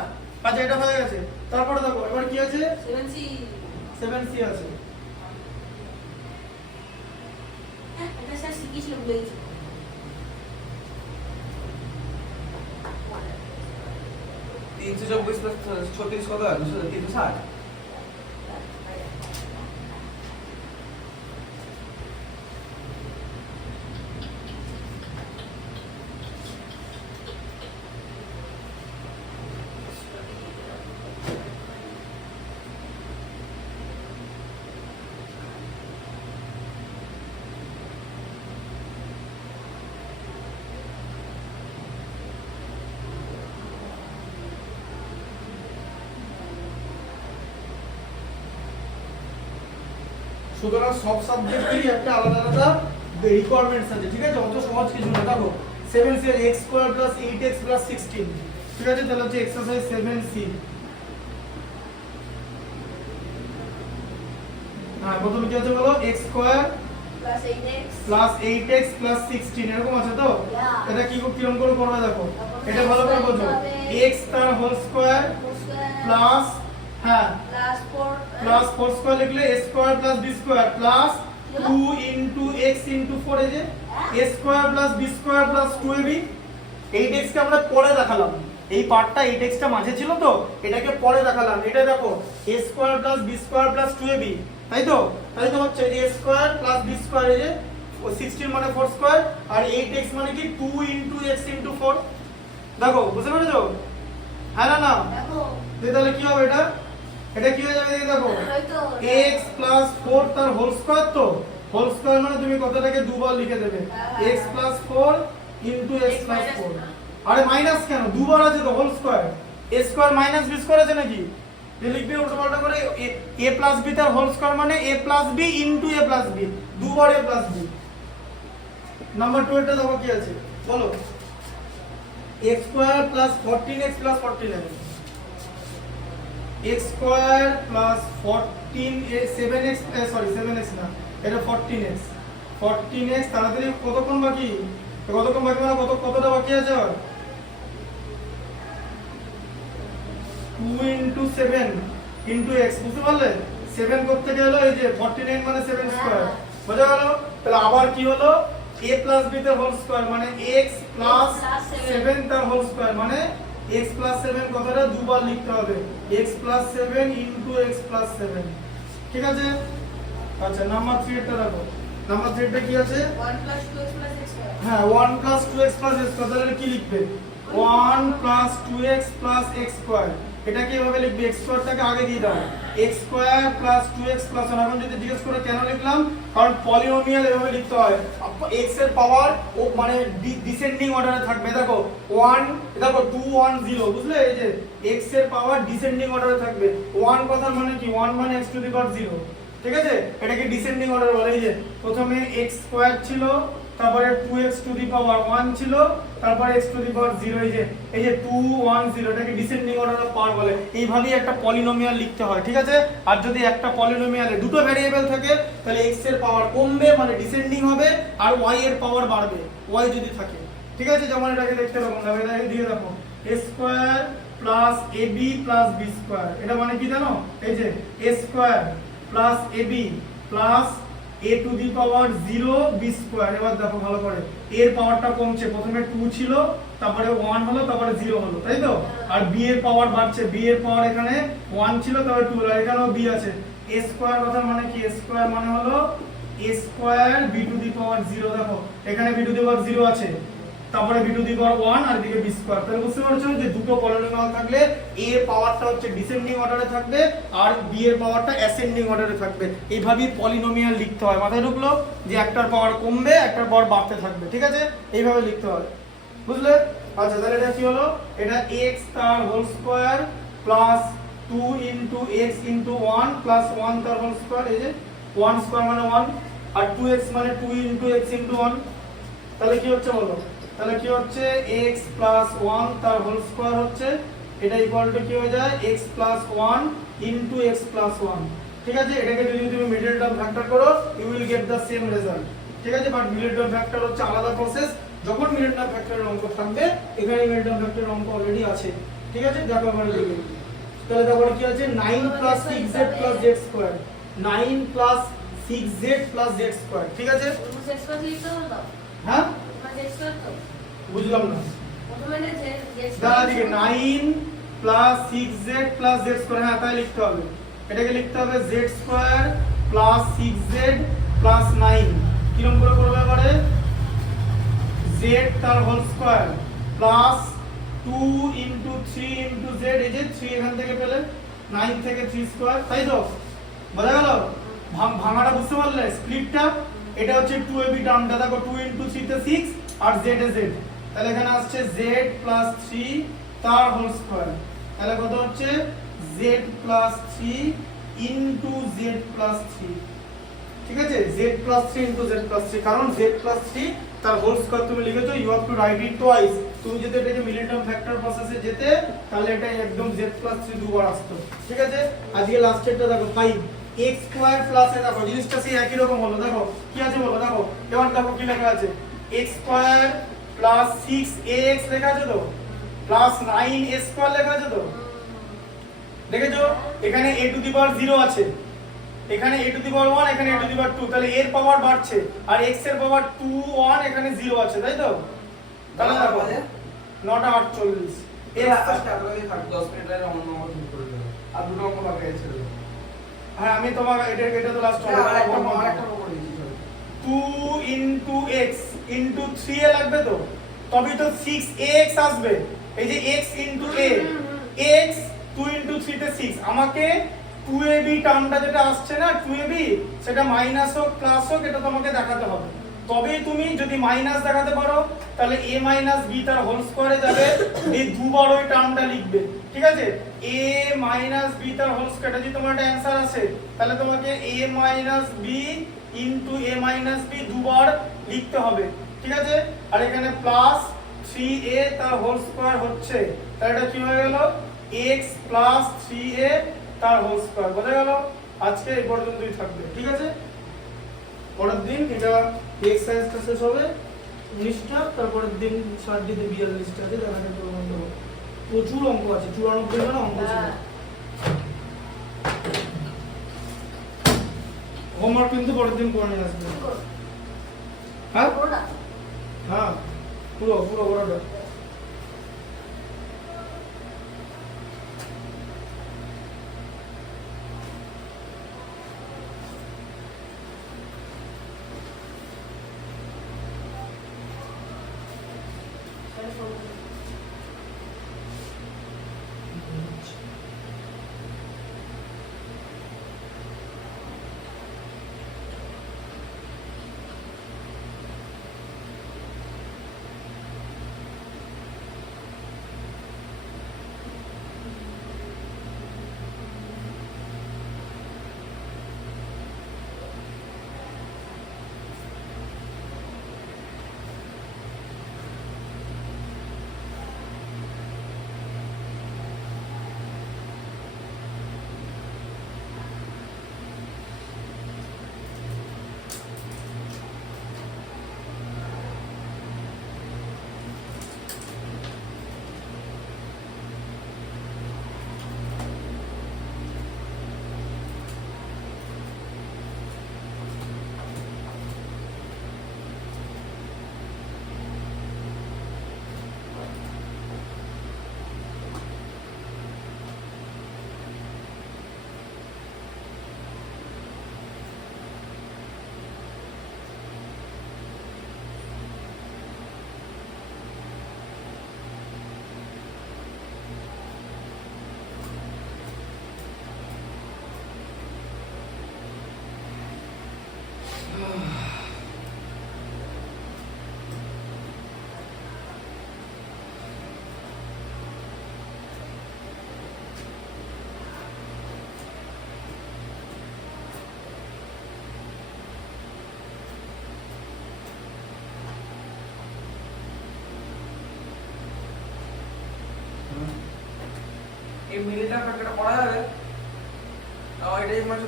আচ্ছা এটা হয়ে গেছে। তারপরে দেখো এবার কি আছে 7C 7c আছে। এটা স্যার শিখিয়েছিল ভুলে গেছি। 324 প্লাস 36 কত হয়? 360। সুতরাং সব সাবজেক্টেরই একটা আলাদা আলাদা রিকোয়ারমেন্টস আছে, ঠিক আছে? অত সহজ কিছু না। দেখো 7c এর x square plus 8x plus 16, ঠিক আছে? তাহলে হচ্ছে এক্সারসাইজ 7c। হ্যাঁ, প্রথমে কি আছে বলো? x square plus 8x plus 8x plus 16 এরকম আছে তো? Yeah. এটা কি কিরকম করে করবে দেখো, তারপর এটা ভালো করে বোঝো। x তার হোল স্কয়ার প্লাস, হ্যাঁ, প্লাস 4 প্লাস 4 স্কয়ার লিখলে a square plus b square plus 2 into x into 4, এই যে a square plus b square plus 2ab। 8x কে আমরা পরে দেখালাম, এই পার্টটা 8x টা মাঝে ছিল তো, এটাকে পরে দেখালাম। এটা দেখো a square plus b square plus 2ab, তাই তো? তাই তো হচ্ছে a square plus b square, এই যে 16 মানে 4 স্কয়ার, আর 8x মানে কি 2 ইনটু x ইনটু 4। দেখো বুঝতে পেরেছো? হ্যাঁ না না, দেখো তাহলে কি হবে? এটা কি হয়ে যাবে দেখো, হয়তো x প্লাস 4 তার হোল স্কয়ার, তো হোল স্কয়ার মানে তুমি কতটাকে দুবার লিখে দেবে, x plus 4 into x plus 4। আরে মাইনাস কেন, দুবার আছে তো whole square, a square minus b square আছে নাকি? যে লিখবে উল্টোপাল্টা করে, a প্লাস b তার হোল স্কয়ার মানে a plus b into a plus b, দুবার a প্লাস b। নাম্বার 2 এটা দেখো কি আছে বলো, x square plus 14x plus 49, x square plus 7x না, এটা 14x তাড়াতাড়ি কতক্ষণ বাকি, মানে কতটা বাকি আছে? আর 2 ইনটু 7 ইনটু x, বুঝতে পারলে? 7 করতে গেল এই যে 49 মানে 7 স্কয়ার, বোঝা গেল? তাহলে আবার কি হলো, a প্লাস b তার হোল স্কয়ার মানে x প্লাস 7 তার হোল স্কয়ার মানে x প্লাস 7 কথাটা দুবার লিখতে হবে, x plus 7 into x plus 7, ঠিক আছে? আচ্ছা নাম্বার 3 এটা দেখো, নাম্বার 3 টা কি আছে? 1 plus 2x plus x square. হ্যাঁ 1 plus 2x plus x square, তাহলে কি লিখবে? 1 plus 2x plus x square. এটাকে এভাবে লিখবে, x স্কয়ারটাকে আগে দিয়ে দাও, x square plus 2x plus 1। এখন যদি জিজ্ঞেস করে কেন লিখলাম, কারণ পলিনোমিয়াল এভাবে লিখতে হয়, x এর পাওয়ার ও মানে ডিসেন্ডিং অর্ডারে থাকবে। দেখো 1, দেখো 2 1 0, বুঝলে? এই যে x এর পাওয়ার ডিসেন্ডিং অর্ডারে থাকবে। 1 কথা মানে কি, 1 মানে x টু দি পাওয়ার 0, ঠিক আছে? এটাকে ডিসেন্ডিং অর্ডার বলে। এই যে প্রথমে x স্কয়ার ছিল, তারপরে 2x টু দি পাওয়ার 1 ছিল, তারপরে x টু দি পাওয়ার 0, এই যে 2 1 0, এটাকে ডিসেন্ডিং অর্ডার অফ পাওয়ার বলে। এইভাবেই একটা পলিনোমিয়াল লিখতে হয়, ঠিক আছে? আর যদি একটা পলিনোমিয়ালে দুটো ভেরিয়েবল থাকে, তাহলে x এর পাওয়ার কমবে মানে ডিসেন্ডিং হবে, আর y এর পাওয়ার বাড়বে y যদি থাকে, ঠিক আছে? যেমন এটাকে দেখতে পাবো, এটাকে দিয়ে দেখো, a square plus ab plus b square, এটা মানে কি জানো? এই যে a square plus ab plus a two the power 0 b square. এবার দেখো ভালো করে, এর পাওয়ারটা কমছে, প্রথমে 2 ছিল, তারপরে 1 হলো, তারপরে 0 হলো, তাই তো? আর b এর পাওয়ার বাড়ছে, b এর পাওয়ার এখানে 1 ছিল, তারপরে 2 হলো, এখানেও b আছে। a স্কয়ার কথা মানে কি, a স্কয়ার মানে হলো a square b to the power 0। দেখো এখানে b টু দি পাওয়ার 0 আছে, তারপরে b টু দি পাওয়ার 1, আর এদিকে b স্কয়ার। তাহলে বুঝতে পারছো যে দুটো পলিনোমিয়াল থাকলে a এর পাওয়ারটা হচ্ছে ডিসেন্ডিং অর্ডারে থাকবে, আর b এর পাওয়ারটা অ্যাসেন্ডিং অর্ডারে থাকবে। এইভাবেই পলিনোমিয়াল লিখতে হয়। মাথায় ঢুকলো যে একটার পাওয়ার কমবে, একটার পাওয়ার বাড়তে থাকবে, ঠিক আছে? এইভাবে লিখতে হয়, বুঝলে? আচ্ছা তাহলে এটা কি হলো, এটা x তার whole square plus 2 into x into 1 plus 1 তার হোল স্কয়ার, এই যে 1 স্কয়ার মানে 1, আর 2x মানে 2 ইনটু x ইনটু 1। তাহলে কি হচ্ছে বলো, তাহলে কি হচ্ছে, x প্লাস 1 তার হোল স্কয়ার হচ্ছে, এটা ইকুয়াল টু কি হয়ে যায়, x plus 1 into x plus 1, ঠিক আছে? এটাকে যদি তুমি মিডল টার্ম ফ্যাক্টর করো, you will get the same result, ঠিক আছে? বাট মিডল টার্ম ফ্যাক্টর হচ্ছে আলাদা প্রসেস। যখন মিডল টার্ম ফ্যাক্টরের অঙ্ক থাকবে, এখানে মিডল টার্ম ফ্যাক্টরের অঙ্ক অলরেডি আছে, ঠিক আছে? দেখো আমরা দেখি, তাহলে তারপরে কি আছে, 9 plus 6z plus z square, 9 plus 6z plus z square, ঠিক আছে? x স্কয়ার লিখতে হলো, হ্যাঁ x স্কয়ার তো বুঝলাম না, প্রথমে যে x দাঁড়া দিকে 9 plus 6z plus z square, হ্যাঁ তাই লিখতে হবে। এটাকে লিখতে হবে z square plus 6z plus 9। কিরকম করে করবে এবারে, z তার whole square plus 2 into 3 into z, এই যে 3 এখান থেকে পেলে, 9 থেকে 3 স্কয়ার, তাই তো? বোঝা গেল? ভাঙাটা বুঝতে পারলে, স্প্লিটটা? এটা হচ্ছে 2ab টার্মটা, দেখো 2 ইনটু 3 তে 6, আর z এ z, তাহলে এখানে আসছে z প্লাস 3 তার হোল স্কয়ার, তাহলে কত হচ্ছে, z plus 3 into z plus 3, ঠিক আছে, z + 3 * z + 3, কারণ z + 3 তার হোল স্কয়ার তুমি লিখেছো, you have to write it twice. তুমি যদি এটাকে মিলিটার্ম ফ্যাক্টর প্রসেসে যেতে তাহলে এটা একদম z + 3 দুবার আসতো। ঠিক আছে, আজকে লাস্টেরটা দেখো 5 x² প্লাস এ দেখো জিনিসটা সেই একই রকম হলো। দেখো কি আছে বলো, দেখো এবার দেখো কি লেখা আছে, x² + 6ax লেখা আছে তো, প্লাস 9a² লেখা আছে তো, দেখেছো? এখানে a টু দি পাওয়ার 0 আছে, এখানে a টু দি পাওয়ার 1, এখানে a টু দি পাওয়ার 2, তাহলে এর পাওয়ার বাড়ছে, আর x এর পাওয়ার 2 1 এখানে 0 আছে, তাই তো? তাহলে দেখো 9:48 এই আজকে আপনাদের 10 মিনিট লাগে আমার নম্বর ঠিক করে দেবো, আর দুটো অঙ্ক বাকি আছে। হ্যাঁ আমি তোমাকে এটা তো লাস্ট হবে, আরেকটা একটা করে দিচ্ছি। 2 x 3a লাগবে তো, তবেই তো 6ax আসবে। এই যে x a, x 2 3 তে 6, আমাকে 2ab টার্মটা যেটা আসছে না 2ab, সেটা মাইনাস হোক প্লাস হোক এটা তোমাকে দেখাতে হবে। তবেই তুমি যদি মাইনাস দেখাতে পারো তাহলে a - b তার হোল স্কয়ারে যাবে, এই দুবার ওই টার্মটা লিখবে। ঠিক আছে, a - b তার হোল স্কয়ার, যদি তোমার একটা অ্যানসার আসে তাহলে তোমাকে a - b into a - b দুবার লিখতে হবে। ঠিক আছে, আর এখানে প্লাস 3a তার হোল স্কয়ার হচ্ছে, তাহলে এটা কি হয়ে গেল, x + 3a তার হোল স্কয়ার। বোঝা গেল? আজকে এই পর্যন্তই থাকবে। ঠিক আছে, পরের দিন এটা এক্সারসাইজটা শেষ হবে 19টা, তারপরের দিন 7 দিতে 42টা আছে, দেখা যাবে প্রচুর অঙ্ক আছে, 94 টা অঙ্ক ছিল। হোমওয়ার্ক কিন্তু পরের দিন করে নিয়ে আসবে। হ্যাঁ হ্যাঁ, পুরো বড়টা। এই মিলিটার ফ্যাক্টরটা করা যাবে? এটাই মানে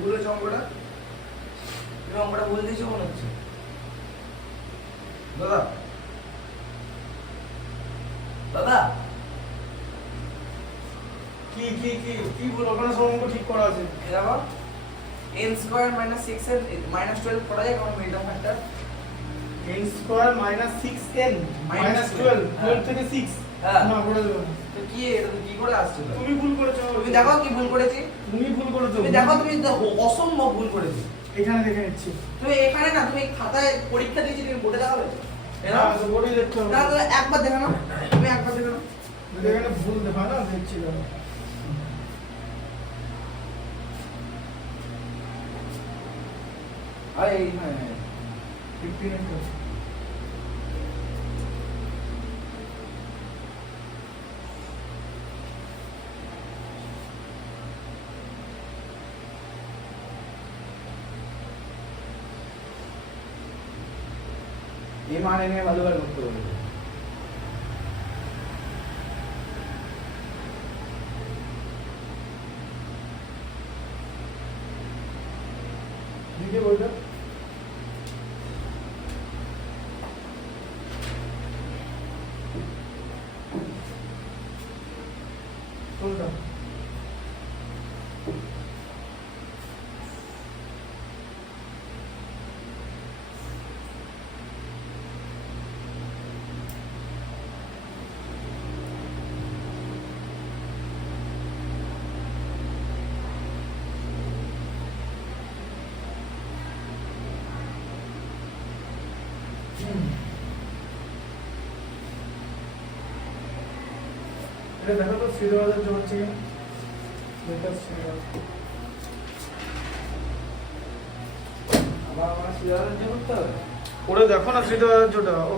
ভুলেছে অঙ্কটা, তুমি অঙ্কটা ভুল দিয়েছো মনে হচ্ছে দাদা। দাদা কি কি কি কি ভুল? ওখানে সব অঙ্ক ঠিক করা আছে। দেখো n² - 6n -12 করা যায় কোন মিলিটার ফ্যাক্টর? n² - 6n -12, 12 থেকে 6 হ্যাঁ না করে দেব না। তো কি এটা কি করে আসছে? তুমি ভুল করেছো। তুমি দেখো কি ভুল করেছি, তুমি ভুল করেছো। তুমি দেখো তুমি অসম্ভব ভুল করেছি। এখানে দেখে নিচ্ছি। তুমি এখানে না, তুমি খাতায় পরীক্ষা দিয়েছি, তুমি বোর্ডে দেখাবে না তো বোর্ডে দেখতে হবে না, তো একবার দেখো না, তুমি একবার দেখো না। যদি এখানে ভুল দেখা না দেখছি দাঁড়া। আরে এই হ্যাঁ 15 এর কাছে। মান এনে ভালো করে করতে হবে। লিখে বইটা কোনটা এটা দেখো তো শ্রীধরাজের যে হচ্ছে কিনা এটা শ্রীধরাজ আবার আমার সিদ্ধান্ত করতে হবে। করে দেখো না শ্রীধরাজটা ও